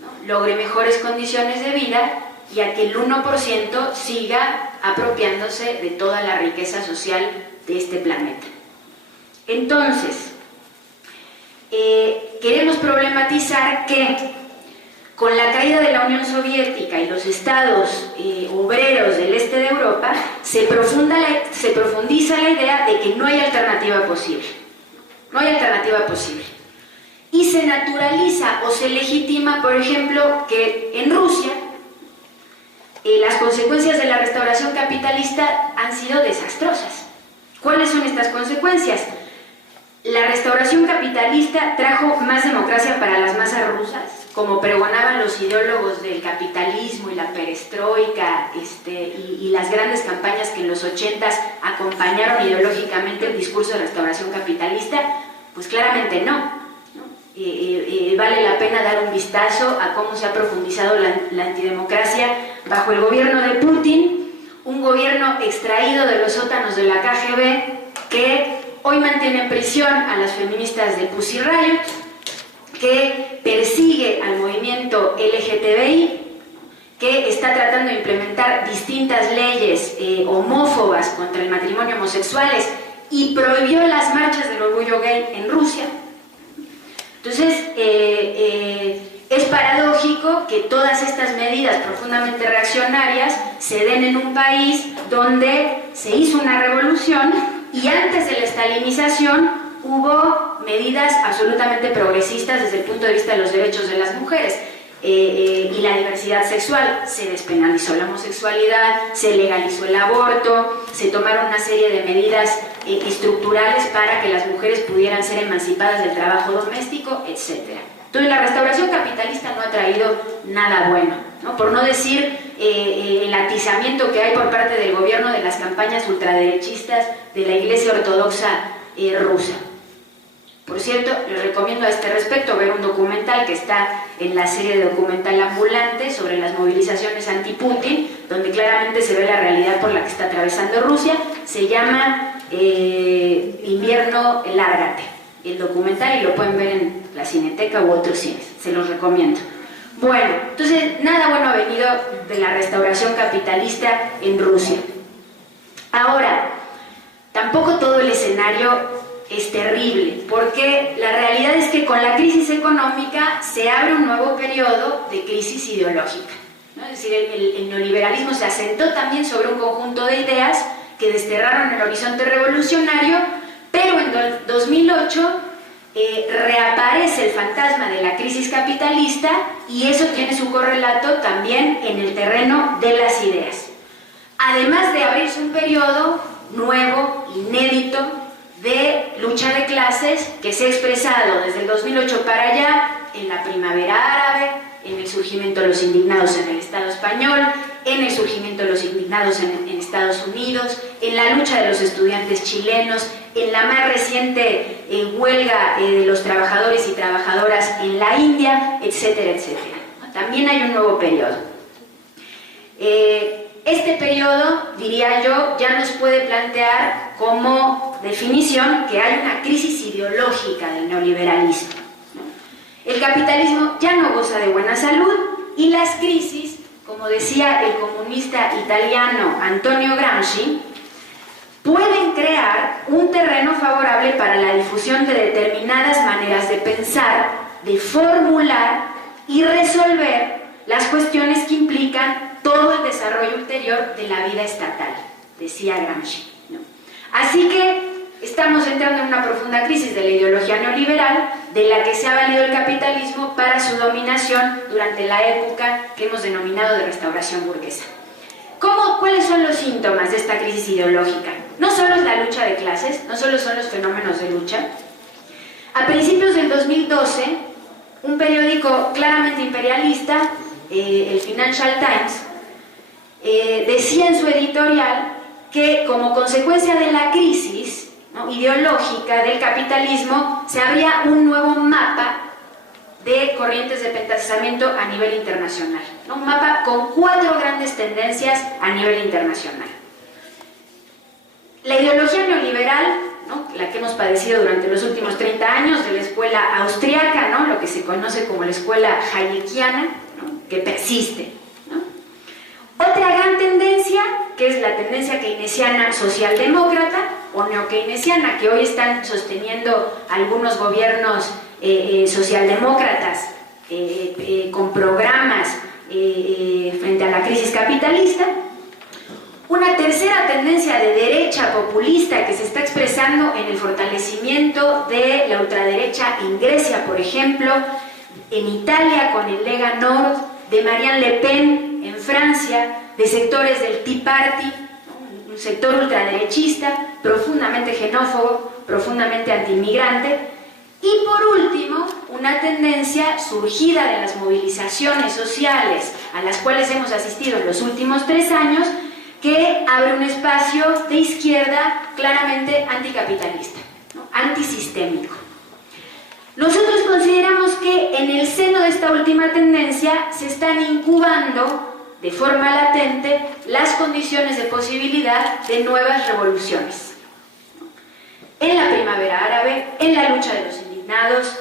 ¿no?, logre mejores condiciones de vida y a que el 1% siga apropiándose de toda la riqueza social de este planeta. Entonces, queremos problematizar que con la caída de la Unión Soviética y los estados obreros del este de Europa, se profundiza la idea de que no hay alternativa posible. No hay alternativa posible. Y se naturaliza o se legitima, por ejemplo, que en Rusia las consecuencias de la restauración capitalista han sido desastrosas. ¿Cuáles son estas consecuencias? La restauración capitalista trajo más democracia para las masas rusas, como pregonaban los ideólogos del capitalismo y la perestroika y las grandes campañas que en los 80s acompañaron ideológicamente el discurso de restauración capitalista. Pues claramente no. Vale la pena dar un vistazo a cómo se ha profundizado la antidemocracia bajo el gobierno de Putin, un gobierno extraído de los sótanos de la KGB que hoy mantiene en prisión a las feministas de Pussy Riot, que persigue al movimiento LGTBI, que está tratando de implementar distintas leyes homófobas contra el matrimonio homosexuales y prohibió las marchas del orgullo gay en Rusia. Entonces, es paradójico que todas estas medidas profundamente reaccionarias se den en un país donde se hizo una revolución y antes de la estalinización hubo medidas absolutamente progresistas desde el punto de vista de los derechos de las mujeres y la diversidad sexual. Se despenalizó la homosexualidad, se legalizó el aborto, se tomaron una serie de medidas estructurales para que las mujeres pudieran ser emancipadas del trabajo doméstico, etc. Entonces la restauración capitalista no ha traído nada bueno, ¿no? Por no decir el atizamiento que hay por parte del gobierno de las campañas ultraderechistas de la Iglesia Ortodoxa rusa. Por cierto, les recomiendo a este respecto ver un documental que está en la serie de documental ambulante sobre las movilizaciones anti-Putin, donde claramente se ve la realidad por la que está atravesando Rusia. Se llama Invierno Lárgate, el documental, y lo pueden ver en la Cineteca u otros cines, se los recomiendo. Bueno, entonces nada bueno ha venido de la restauración capitalista en Rusia. Ahora, tampoco todo el escenario es terrible, porque la realidad es que con la crisis económica se abre un nuevo periodo de crisis ideológica, ¿no? Es decir, el neoliberalismo se asentó también sobre un conjunto de ideas que desterraron el horizonte revolucionario, pero en 2008 reaparece el fantasma de la crisis capitalista y eso tiene su correlato también en el terreno de las ideas. Además de abrirse un periodo nuevo, inédito, de lucha de clases que se ha expresado desde el 2008 para allá en la primavera árabe, en el surgimiento de los indignados en el Estado español, en el surgimiento de los indignados en Estados Unidos, en la lucha de los estudiantes chilenos, en la más reciente huelga de los trabajadores y trabajadoras en la India, etcétera, etcétera. También hay un nuevo periodo. Este periodo, diría yo, ya nos puede plantear como definición que hay una crisis ideológica del neoliberalismo, ¿no? El capitalismo ya no goza de buena salud y las crisis, como como decía el comunista italiano Antonio Gramsci, pueden crear un terreno favorable para la difusión de determinadas maneras de pensar, de formular y resolver las cuestiones que implican todo el desarrollo ulterior de la vida estatal, decía Gramsci, ¿no? Así que estamos entrando en una profunda crisis de la ideología neoliberal, de la que se ha valido el capitalismo para su dominación durante la época que hemos denominado de restauración burguesa. ¿Cuáles son los síntomas de esta crisis ideológica? No solo es la lucha de clases, no solo son los fenómenos de lucha. A principios del 2012, un periódico claramente imperialista, el Financial Times, decía en su editorial que como consecuencia de la crisis, ¿no?, ideológica del capitalismo, se abría un nuevo mapa de corrientes de pensamiento a nivel internacional, ¿no? Un mapa con 4 grandes tendencias a nivel internacional. La ideología neoliberal, ¿no?, la que hemos padecido durante los últimos 30 años, de la escuela austriaca, ¿no?, lo que se conoce como la escuela hayekiana, ¿no?, que persiste, ¿no? Otra gran tendencia, que es la tendencia keynesiana socialdemócrata o neokeynesiana, que hoy están sosteniendo algunos gobiernos socialdemócratas con programas frente a la crisis capitalista. Una tercera tendencia de derecha populista que se está expresando en el fortalecimiento de la ultraderecha en Grecia, por ejemplo, en Italia con el Lega Nord, de Marine Le Pen en Francia, de sectores del Tea Party, ¿no?, un sector ultraderechista, profundamente xenófobo, profundamente antiinmigrante. Y por último, una tendencia surgida de las movilizaciones sociales a las cuales hemos asistido en los últimos 3 años, que abre un espacio de izquierda claramente anticapitalista, ¿no?, antisistémico. Nosotros consideramos que en el seno de esta última tendencia se están incubando de forma latente las condiciones de posibilidad de nuevas revoluciones. En la primavera árabe, en la lucha de los indignados,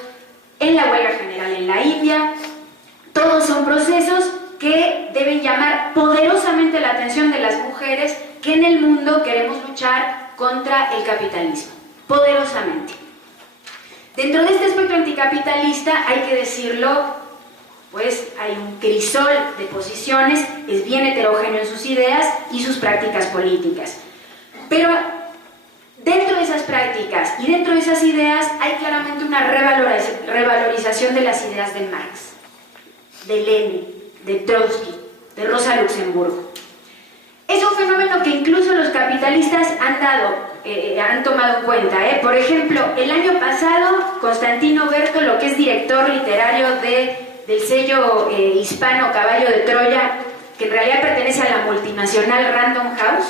en la huelga general en la India, todos son procesos que deben llamar poderosamente la atención de las mujeres que en el mundo queremos luchar contra el capitalismo, poderosamente. Dentro de este espectro anticapitalista, hay que decirlo, pues hay un crisol de posiciones, es bien heterogéneo en sus ideas y sus prácticas políticas. Pero dentro de esas prácticas y dentro de esas ideas hay claramente una revalorización de las ideas de Marx, de Lenin, de Trotsky, de Rosa Luxemburgo. Es un fenómeno que incluso los capitalistas han tomado en cuenta. Por ejemplo, el año pasado, Constantino Berto, que es director literario del sello hispano Caballo de Troya, que en realidad pertenece a la multinacional Random House,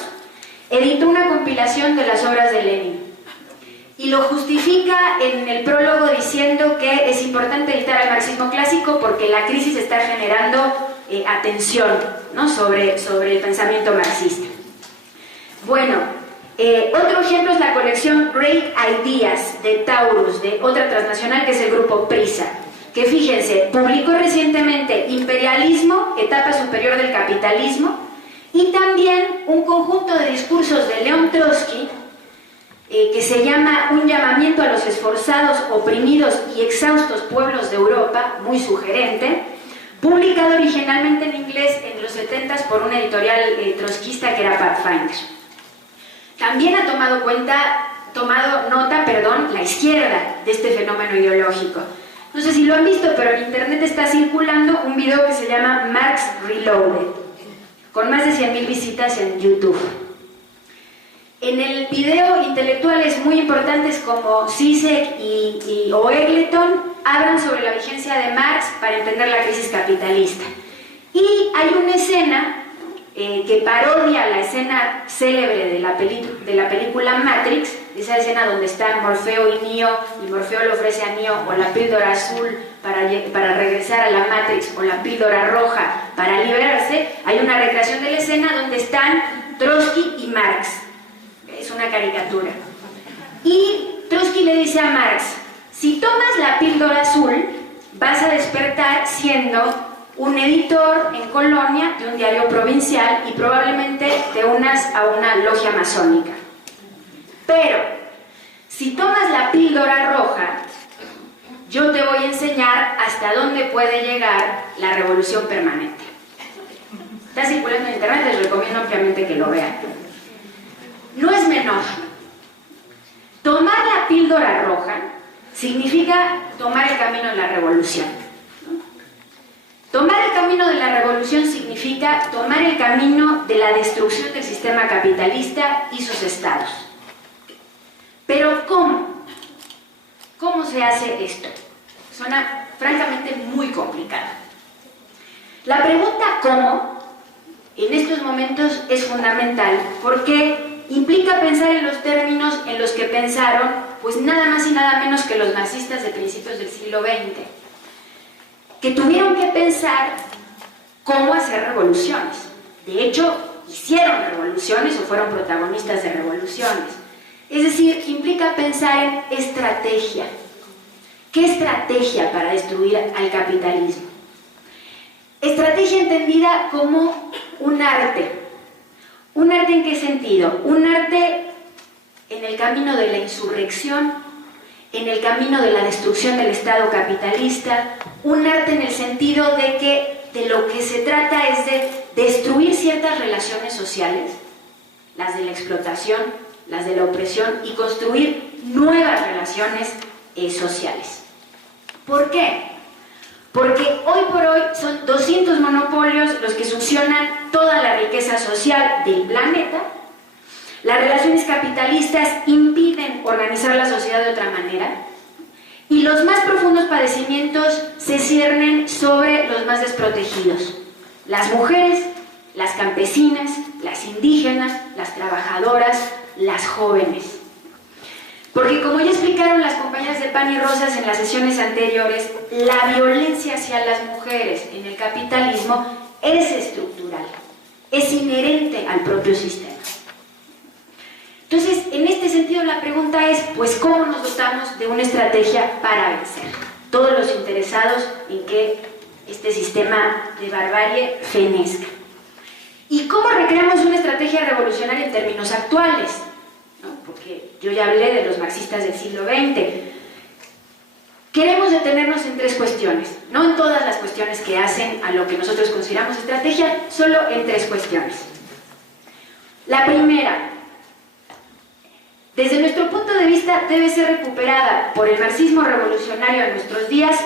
editó una compilación de las obras de Lenin. Y lo justifica en el prólogo diciendo que es importante editar al marxismo clásico porque la crisis está generando atención, ¿no?, sobre el pensamiento marxista. Bueno, otro ejemplo es la colección Great Ideas de Taurus, de otra transnacional que es el grupo Prisa, que fíjense, publicó recientemente Imperialismo, etapa superior del capitalismo, y también un conjunto de discursos de León Trotsky, que se llama Un llamamiento a los esforzados, oprimidos y exhaustos pueblos de Europa, muy sugerente, publicado originalmente en inglés en los 70s por una editorial trotskista que era Pathfinder. También ha tomado nota, la izquierda de este fenómeno ideológico. No sé si lo han visto, pero en internet está circulando un video que se llama Marx Reloaded, con más de 100.000 visitas en YouTube. En el video, intelectuales muy importantes como Zizek o Eggleton hablan sobre la vigencia de Marx para entender la crisis capitalista. Y hay una escena que parodia la escena célebre de la película Matrix, esa escena donde están Morfeo y Neo, y Morfeo le ofrece a Neo o la píldora azul para regresar a la Matrix, o la píldora roja para liberarse. Hay una recreación de la escena donde están Trotsky y Marx. Es una caricatura. Y Trotsky le dice a Marx: si tomas la píldora azul, vas a despertar siendo un editor en Colonia de un diario provincial y probablemente te unas a una logia masónica. Pero, si tomas la píldora roja, yo te voy a enseñar hasta dónde puede llegar la revolución permanente. Está circulando en internet, les recomiendo ampliamente que lo vean. No es menor. Tomar la píldora roja significa tomar el camino de la revolución. Tomar el camino de la revolución significa tomar el camino de la destrucción del sistema capitalista y sus estados. Pero ¿cómo? ¿Cómo se hace esto? Suena francamente muy complicado. La pregunta ¿cómo? En estos momentos es fundamental porque implica pensar en los términos en los que pensaron pues nada más y nada menos que los marxistas de principios del siglo XX, que tuvieron que pensar cómo hacer revoluciones. De hecho, hicieron revoluciones o fueron protagonistas de revoluciones. Es decir, implica pensar en estrategia. ¿Qué estrategia para destruir al capitalismo? Estrategia entendida como un arte. ¿Un arte en qué sentido? Un arte en el camino de la insurrección, en el camino de la destrucción del Estado capitalista, un arte en el sentido de que de lo que se trata es de destruir ciertas relaciones sociales, las de la explotación, las de la opresión, y construir nuevas relaciones sociales. ¿Por qué? Porque hoy por hoy son 200 monopolios los que succionan toda la riqueza social del planeta. Las relaciones capitalistas impiden organizar la sociedad de otra manera y los más profundos padecimientos se ciernen sobre los más desprotegidos: las mujeres, las campesinas, las indígenas, las trabajadoras, las jóvenes. Porque como ya explicaron las compañeras de Pan y Rosas en las sesiones anteriores, la violencia hacia las mujeres en el capitalismo es estructural, es inherente al propio sistema. Entonces, en este sentido la pregunta es, pues, ¿cómo nos dotamos de una estrategia para vencer? Todos los interesados en que este sistema de barbarie fenezca. ¿Y cómo recreamos una estrategia revolucionaria en términos actuales? ¿No? Porque yo ya hablé de los marxistas del siglo XX. Queremos detenernos en tres cuestiones, no en todas las cuestiones que hacen a lo que nosotros consideramos estrategia, solo en tres cuestiones. La primera, desde nuestro punto de vista, debe ser recuperada por el marxismo revolucionario de nuestros días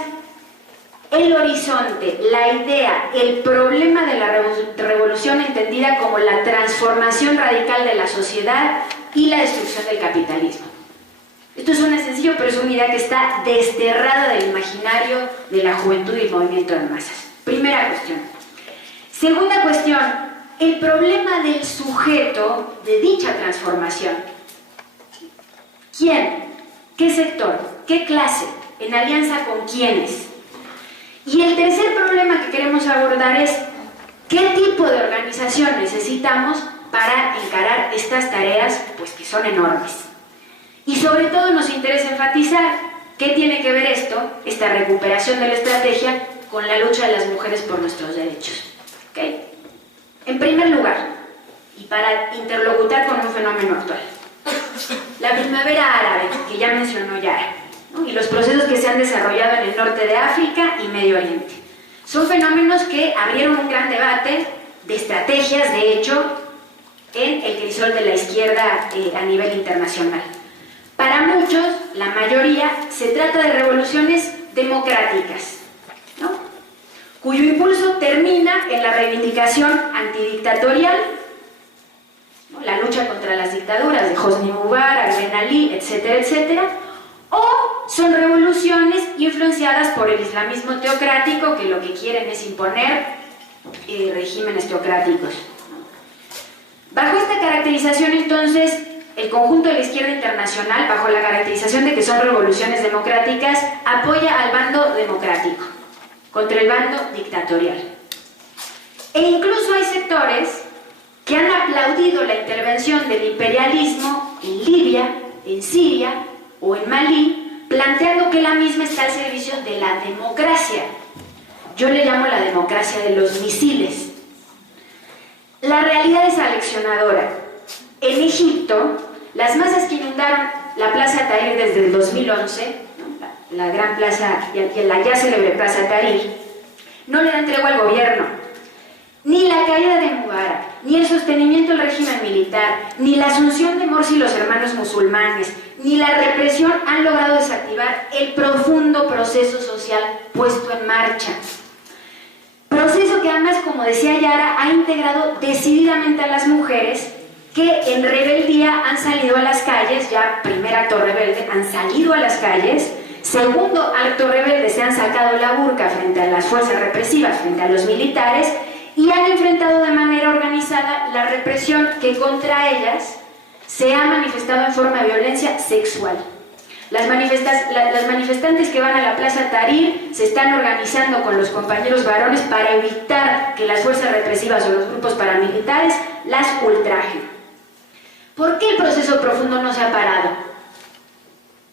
el horizonte, la idea, el problema de la revolución entendida como la transformación radical de la sociedad y la destrucción del capitalismo. Esto suena sencillo, pero es una idea que está desterrada del imaginario de la juventud y el movimiento de masas. Primera cuestión. Segunda cuestión, el problema del sujeto de dicha transformación. ¿Quién? ¿Qué sector? ¿Qué clase? ¿En alianza con quiénes? Y el tercer problema que queremos abordar es ¿qué tipo de organización necesitamos para encarar estas tareas, pues que son enormes? Y sobre todo nos interesa enfatizar qué tiene que ver esto, esta recuperación de la estrategia, con la lucha de las mujeres por nuestros derechos. ¿Okay? En primer lugar, y para interlocutar con un fenómeno actual, la primavera árabe, que ya mencionó Yara, ¿no? Y los procesos que se han desarrollado en el norte de África y Medio Oriente. Son fenómenos que abrieron un gran debate de estrategias, de hecho, en el crisol de la izquierda a nivel internacional. Para muchos, la mayoría, se trata de revoluciones democráticas, ¿no? Cuyo impulso termina en la reivindicación antidictatorial, ¿no? La lucha contra las dictaduras de Hosni Mubarak, Ben Ali, etcétera, etcétera, o son revoluciones influenciadas por el islamismo teocrático, que lo que quieren es imponer regímenes teocráticos. Bajo esta caracterización, entonces, el conjunto de la izquierda internacional, bajo la caracterización de que son revoluciones democráticas, apoya al bando democrático contra el bando dictatorial. E incluso hay sectores que han aplaudido la intervención del imperialismo en Libia, en Siria o en Malí, planteando que la misma está al servicio de la democracia. yo le llamo la democracia de los misiles. La realidad es aleccionadora. En Egipto, las masas que inundaron la Plaza Tahrir desde el 2011, ¿no? la gran plaza, la ya célebre Plaza Tahrir, no le dan tregua al gobierno. Ni la caída de Mubarak, ni el sostenimiento del régimen militar, ni la asunción de Morsi y los hermanos musulmanes, ni la represión han logrado desactivar el profundo proceso social puesto en marcha. Proceso que además, como decía Yara, ha integrado decididamente a las mujeres que en rebeldía han salido a las calles. Ya primer acto rebelde, han salido a las calles. Segundo acto rebelde, se han sacado la burka frente a las fuerzas represivas, frente a los militares, y han enfrentado de manera organizada la represión que contra ellas se ha manifestado en forma de violencia sexual. Las manifestantes que van a la Plaza Tahrir se están organizando con los compañeros varones para evitar que las fuerzas represivas o los grupos paramilitares las ultrajen. ¿Por qué el proceso profundo no se ha parado?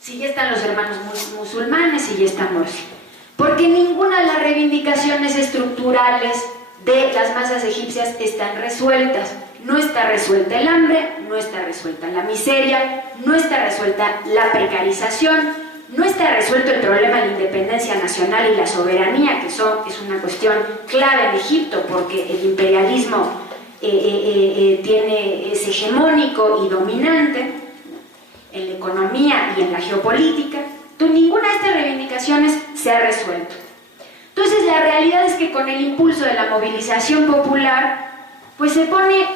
Si ya están los hermanos musulmanes y ya está Morsi. Porque ninguna de las reivindicaciones estructurales de las masas egipcias están resueltas. No está resuelta el hambre, no está resuelta la miseria, no está resuelta la precarización, no está resuelto el problema de la independencia nacional y la soberanía, que es una cuestión clave en Egipto, porque el imperialismo es hegemónico y dominante en la economía y en la geopolítica. Entonces, ninguna de estas reivindicaciones se ha resuelto. Entonces, la realidad es que con el impulso de la movilización popular, pues se pone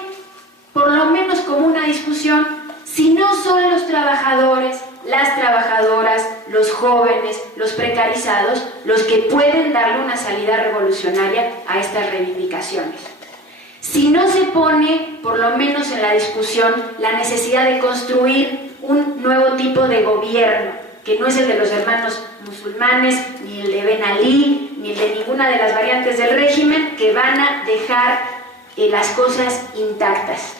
por lo menos como una discusión si no son los trabajadores, las trabajadoras, los jóvenes, los precarizados, los que pueden darle una salida revolucionaria a estas reivindicaciones. Si no se pone, por lo menos en la discusión, la necesidad de construir un nuevo tipo de gobierno, que no es el de los hermanos musulmanes, ni el de Ben Ali, ni el de ninguna de las variantes del régimen, que van a dejar las cosas intactas.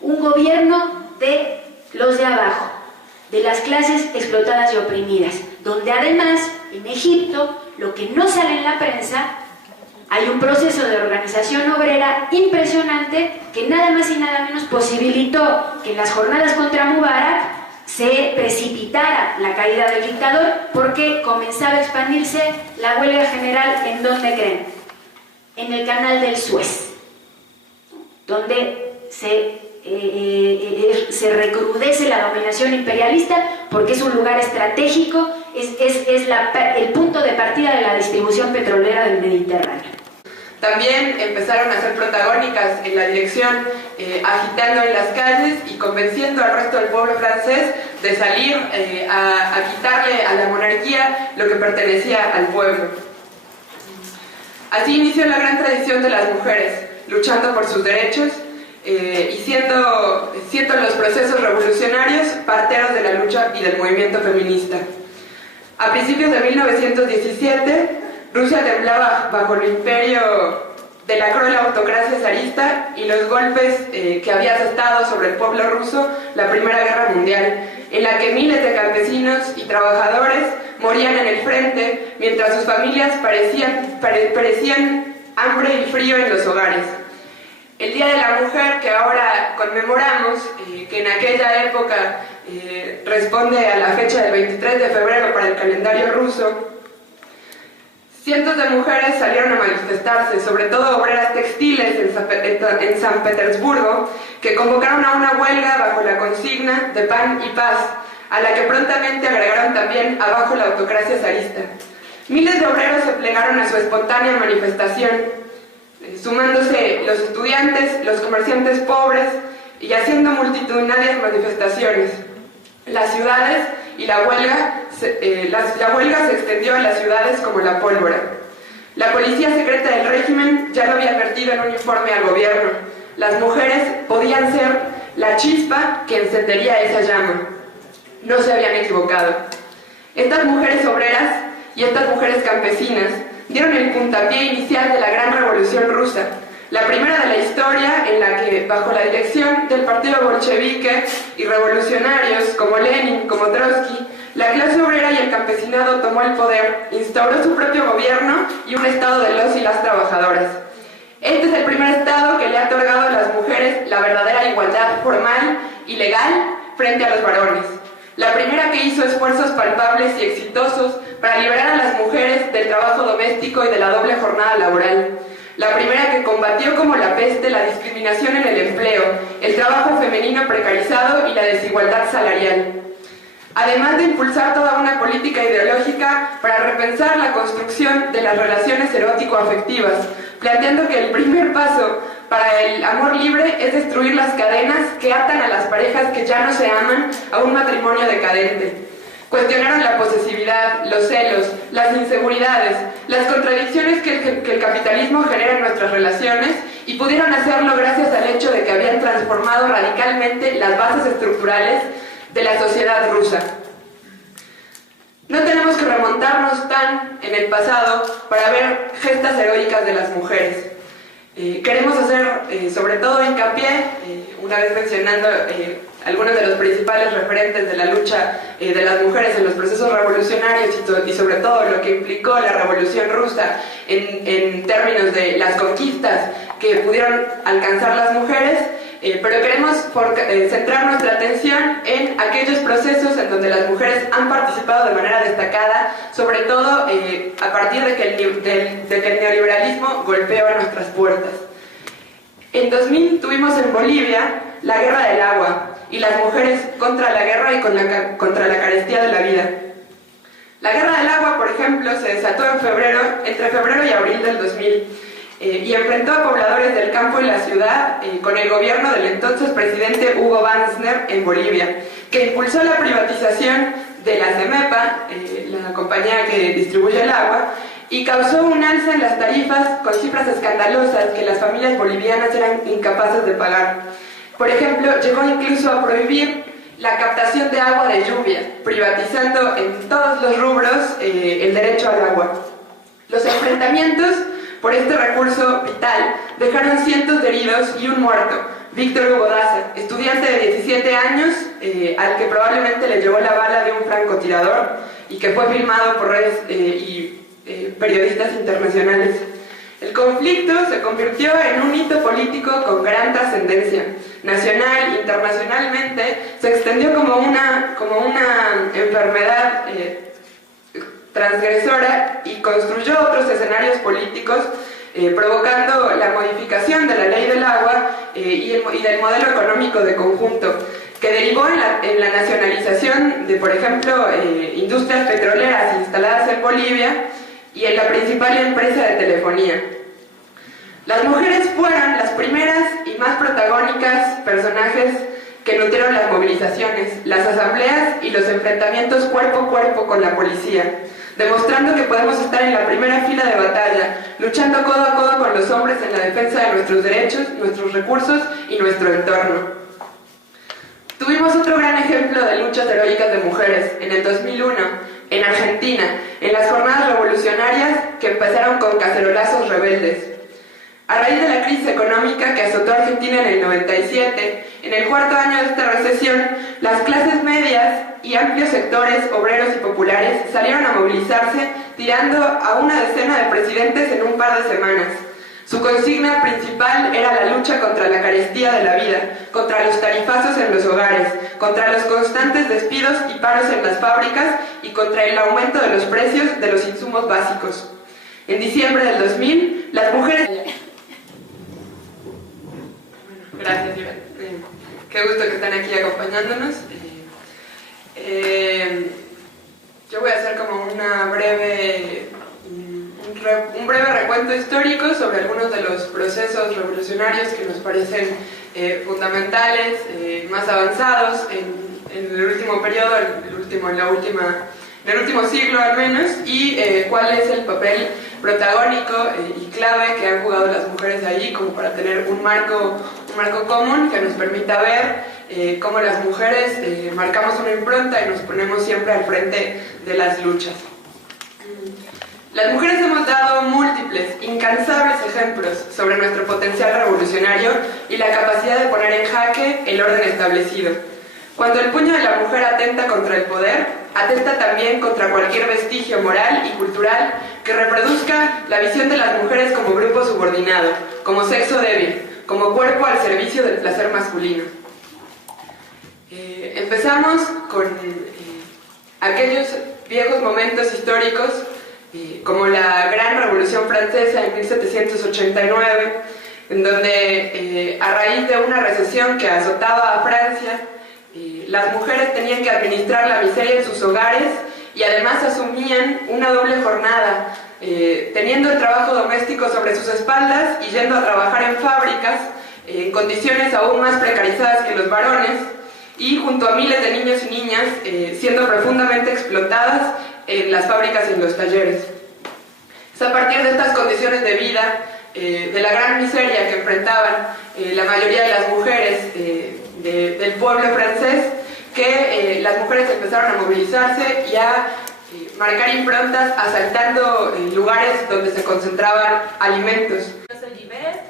Un gobierno de los de abajo, de las clases explotadas y oprimidas, donde además, en Egipto, lo que no sale en la prensa, hay un proceso de organización obrera impresionante que nada más y nada menos posibilitó que en las jornadas contra Mubarak se precipitara la caída del dictador, porque comenzaba a expandirse la huelga general. ¿En dónde creen? En el canal del Suez, donde se recrudece la dominación imperialista, porque es un lugar estratégico, es el punto de partida de la distribución petrolera del Mediterráneo. También empezaron a ser protagónicas en la dirección, agitando en las calles y convenciendo al resto del pueblo francés de salir a quitarle a la monarquía lo que pertenecía al pueblo. Así inició la gran tradición de las mujeres, luchando por sus derechos y siendo los procesos revolucionarios parteros de la lucha y del movimiento feminista. A principios de 1917, Rusia temblaba bajo el imperio de la cruel autocracia zarista y los golpes que había asestado sobre el pueblo ruso la Primera Guerra Mundial, en la que miles de campesinos y trabajadores morían en el frente, mientras sus familias perecían hambre y frío en los hogares. El Día de la Mujer, que ahora conmemoramos, que en aquella época responde a la fecha del 23 de febrero para el calendario ruso, cientos de mujeres salieron a manifestarse, sobre todo obreras textiles en San Petersburgo, que convocaron a una huelga bajo la consigna de pan y paz, a la que prontamente agregaron también abajo la autocracia zarista. Miles de obreros se plegaron a su espontánea manifestación, sumándose los estudiantes, los comerciantes pobres y haciendo multitudinarias manifestaciones. Las ciudades y la huelga se extendió a las ciudades como la pólvora. La policía secreta del régimen ya lo había advertido en un informe al gobierno. Las mujeres podían ser la chispa que encendería esa llama. No se habían equivocado. Estas mujeres obreras y estas mujeres campesinas dieron el puntapié inicial de la gran revolución rusa, la primera de la historia en la que, bajo la dirección del partido bolchevique y revolucionarios como Lenin, como Trotsky, la clase obrera y el campesinado tomó el poder, instauró su propio gobierno y un estado de los y las trabajadoras. Este es el primer estado que le ha otorgado a las mujeres la verdadera igualdad formal y legal frente a los varones. La primera que hizo esfuerzos palpables y exitosos para liberar a las mujeres del trabajo doméstico y de la doble jornada laboral. La primera que combatió como la peste la discriminación en el empleo, el trabajo femenino precarizado y la desigualdad salarial. Además de impulsar toda una política ideológica para repensar la construcción de las relaciones erótico-afectivas, planteando que el primer paso para el amor libre es destruir las cadenas que atan a las parejas que ya no se aman a un matrimonio decadente. Cuestionaron la posesividad, los celos, las inseguridades, las contradicciones que el capitalismo genera en nuestras relaciones y pudieron hacerlo gracias al hecho de que habían transformado radicalmente las bases estructurales de la sociedad rusa. No tenemos que remontarnos tan en el pasado para ver gestas heroicas de las mujeres. Queremos hacer sobre todo hincapié, una vez mencionando algunos de los principales referentes de la lucha de las mujeres en los procesos revolucionarios y sobre todo lo que implicó la Revolución Rusa en términos de las conquistas que pudieron alcanzar las mujeres, pero queremos centrar nuestra atención en aquellos procesos en donde las mujeres han participado de manera destacada, sobre todo a partir de que el neoliberalismo golpeó a nuestras puertas. En 2000 tuvimos en Bolivia la Guerra del Agua y las mujeres contra la guerra y contra la carestía de la vida. La Guerra del Agua, por ejemplo, se desató entre febrero y abril del 2000 y enfrentó a pobladores del campo y la ciudad con el gobierno del entonces presidente Hugo Banzner en Bolivia, que impulsó la privatización de la CEMEPA, la compañía que distribuye el agua, y causó un alza en las tarifas con cifras escandalosas que las familias bolivianas eran incapaces de pagar. Por ejemplo, llegó incluso a prohibir la captación de agua de lluvia, privatizando en todos los rubros el derecho al agua. Los enfrentamientos por este recurso vital dejaron cientos de heridos y un muerto, Víctor Hugo Daza, estudiante de 17 años, al que probablemente le llevó la bala de un francotirador y que fue filmado por redes y periodistas internacionales. El conflicto se convirtió en un hito político con gran trascendencia. Nacional, internacionalmente, se extendió como una enfermedad transgresora y construyó otros escenarios políticos, provocando la modificación de la ley del agua y del modelo económico de conjunto, que derivó en la nacionalización de, por ejemplo, industrias petroleras instaladas en Bolivia y en la principal empresa de telefonía. Las mujeres fueron las primeras y más protagónicas personajes que nutrieron las movilizaciones, las asambleas y los enfrentamientos cuerpo a cuerpo con la policía, demostrando que podemos estar en la primera fila de batalla, luchando codo a codo con los hombres en la defensa de nuestros derechos, nuestros recursos y nuestro entorno. Tuvimos otro gran ejemplo de luchas heroicas de mujeres en el 2001, en Argentina, en las jornadas revolucionarias que empezaron con cacerolazos rebeldes. A raíz de la crisis económica que azotó a Argentina en el 97, en el cuarto año de esta recesión, las clases medias y amplios sectores obreros y populares salieron a movilizarse, tirando a una decena de presidentes en un par de semanas. Su consigna principal era la lucha contra la carestía de la vida, contra los tarifazos en los hogares, contra los constantes despidos y paros en las fábricas y contra el aumento de los precios de los insumos básicos. En diciembre del 2000, las mujeres... Gracias, Iván. Qué gusto que están aquí acompañándonos. Yo voy a hacer como un breve recuento histórico sobre algunos de los procesos revolucionarios que nos parecen fundamentales, más avanzados en el último periodo, en el último siglo al menos, y cuál es el papel protagónico y clave que han jugado las mujeres ahí como para tener un marco común que nos permita ver cómo las mujeres marcamos una impronta y nos ponemos siempre al frente de las luchas. Las mujeres hemos dado múltiples, incansables ejemplos sobre nuestro potencial revolucionario y la capacidad de poner en jaque el orden establecido. Cuando el puño de la mujer atenta contra el poder, atenta también contra cualquier vestigio moral y cultural que reproduzca la visión de las mujeres como grupo subordinado, como sexo débil, como cuerpo al servicio del placer masculino. Empezamos con aquellos viejos momentos históricos, como la Gran Revolución Francesa en 1789, en donde a raíz de una recesión que azotaba a Francia, las mujeres tenían que administrar la miseria en sus hogares y además asumían una doble jornada, teniendo el trabajo doméstico sobre sus espaldas y yendo a trabajar en fábricas en condiciones aún más precarizadas que los varones, y junto a miles de niños y niñas siendo profundamente explotadas en las fábricas y en los talleres. Es a partir de estas condiciones de vida, de la gran miseria que enfrentaban la mayoría de las mujeres del pueblo francés, que las mujeres empezaron a movilizarse y a marcar improntas asaltando lugares donde se concentraban alimentos. Yo soy Yvette,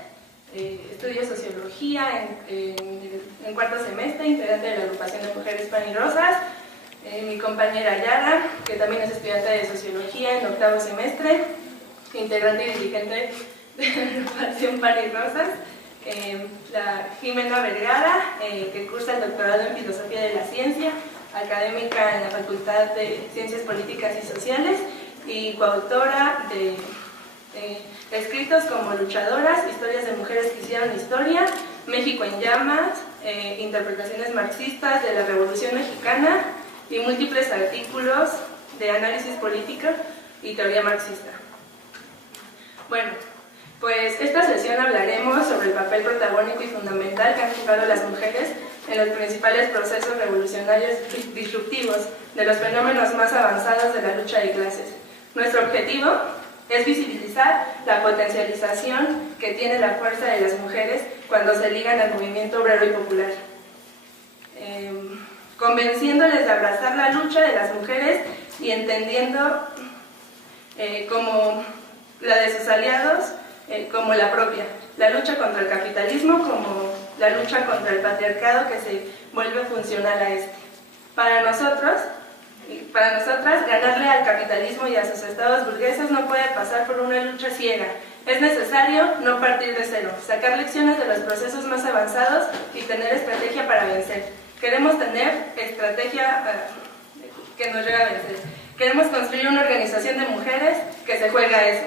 estudio sociología en cuarto semestre, integrante de la agrupación de mujeres Pan y Rosas. Mi compañera Yara, que también es estudiante de sociología en octavo semestre, integrante y dirigente de la agrupación Pan y Rosas. La Jimena Vergara, que cursa el doctorado en Filosofía de la Ciencia, académica en la Facultad de Ciencias Políticas y Sociales y coautora de escritos como Luchadoras, Historias de Mujeres que Hicieron Historia, México en Llamas, Interpretaciones Marxistas de la Revolución Mexicana y múltiples artículos de análisis político y teoría marxista. Bueno, pues esta sesión hablaremos sobre el papel protagónico y fundamental que han jugado las mujeres en los principales procesos revolucionarios disruptivos de los fenómenos más avanzados de la lucha de clases. Nuestro objetivo es visibilizar la potencialización que tiene la fuerza de las mujeres cuando se ligan al movimiento obrero y popular, convenciéndoles de abrazar la lucha de las mujeres y entendiendo como la de sus aliados como la propia, la lucha contra el capitalismo como la lucha contra el patriarcado que se vuelve funcional a este. Para nosotras, ganarle al capitalismo y a sus estados burgueses no puede pasar por una lucha ciega. Es necesario no partir de cero, sacar lecciones de los procesos más avanzados y tener estrategia para vencer. Queremos tener estrategia que nos lleve a vencer. Queremos construir una organización de mujeres que se juega a eso.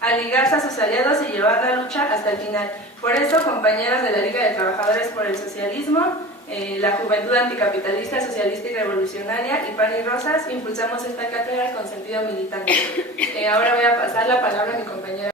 A ligarse a sus aliados y llevar la lucha hasta el final. Por eso, compañeras de la Liga de Trabajadores por el Socialismo, la Juventud Anticapitalista, Socialista y Revolucionaria y Pan y Rosas, impulsamos esta cátedra con sentido militante. Ahora voy a pasar la palabra a mi compañera.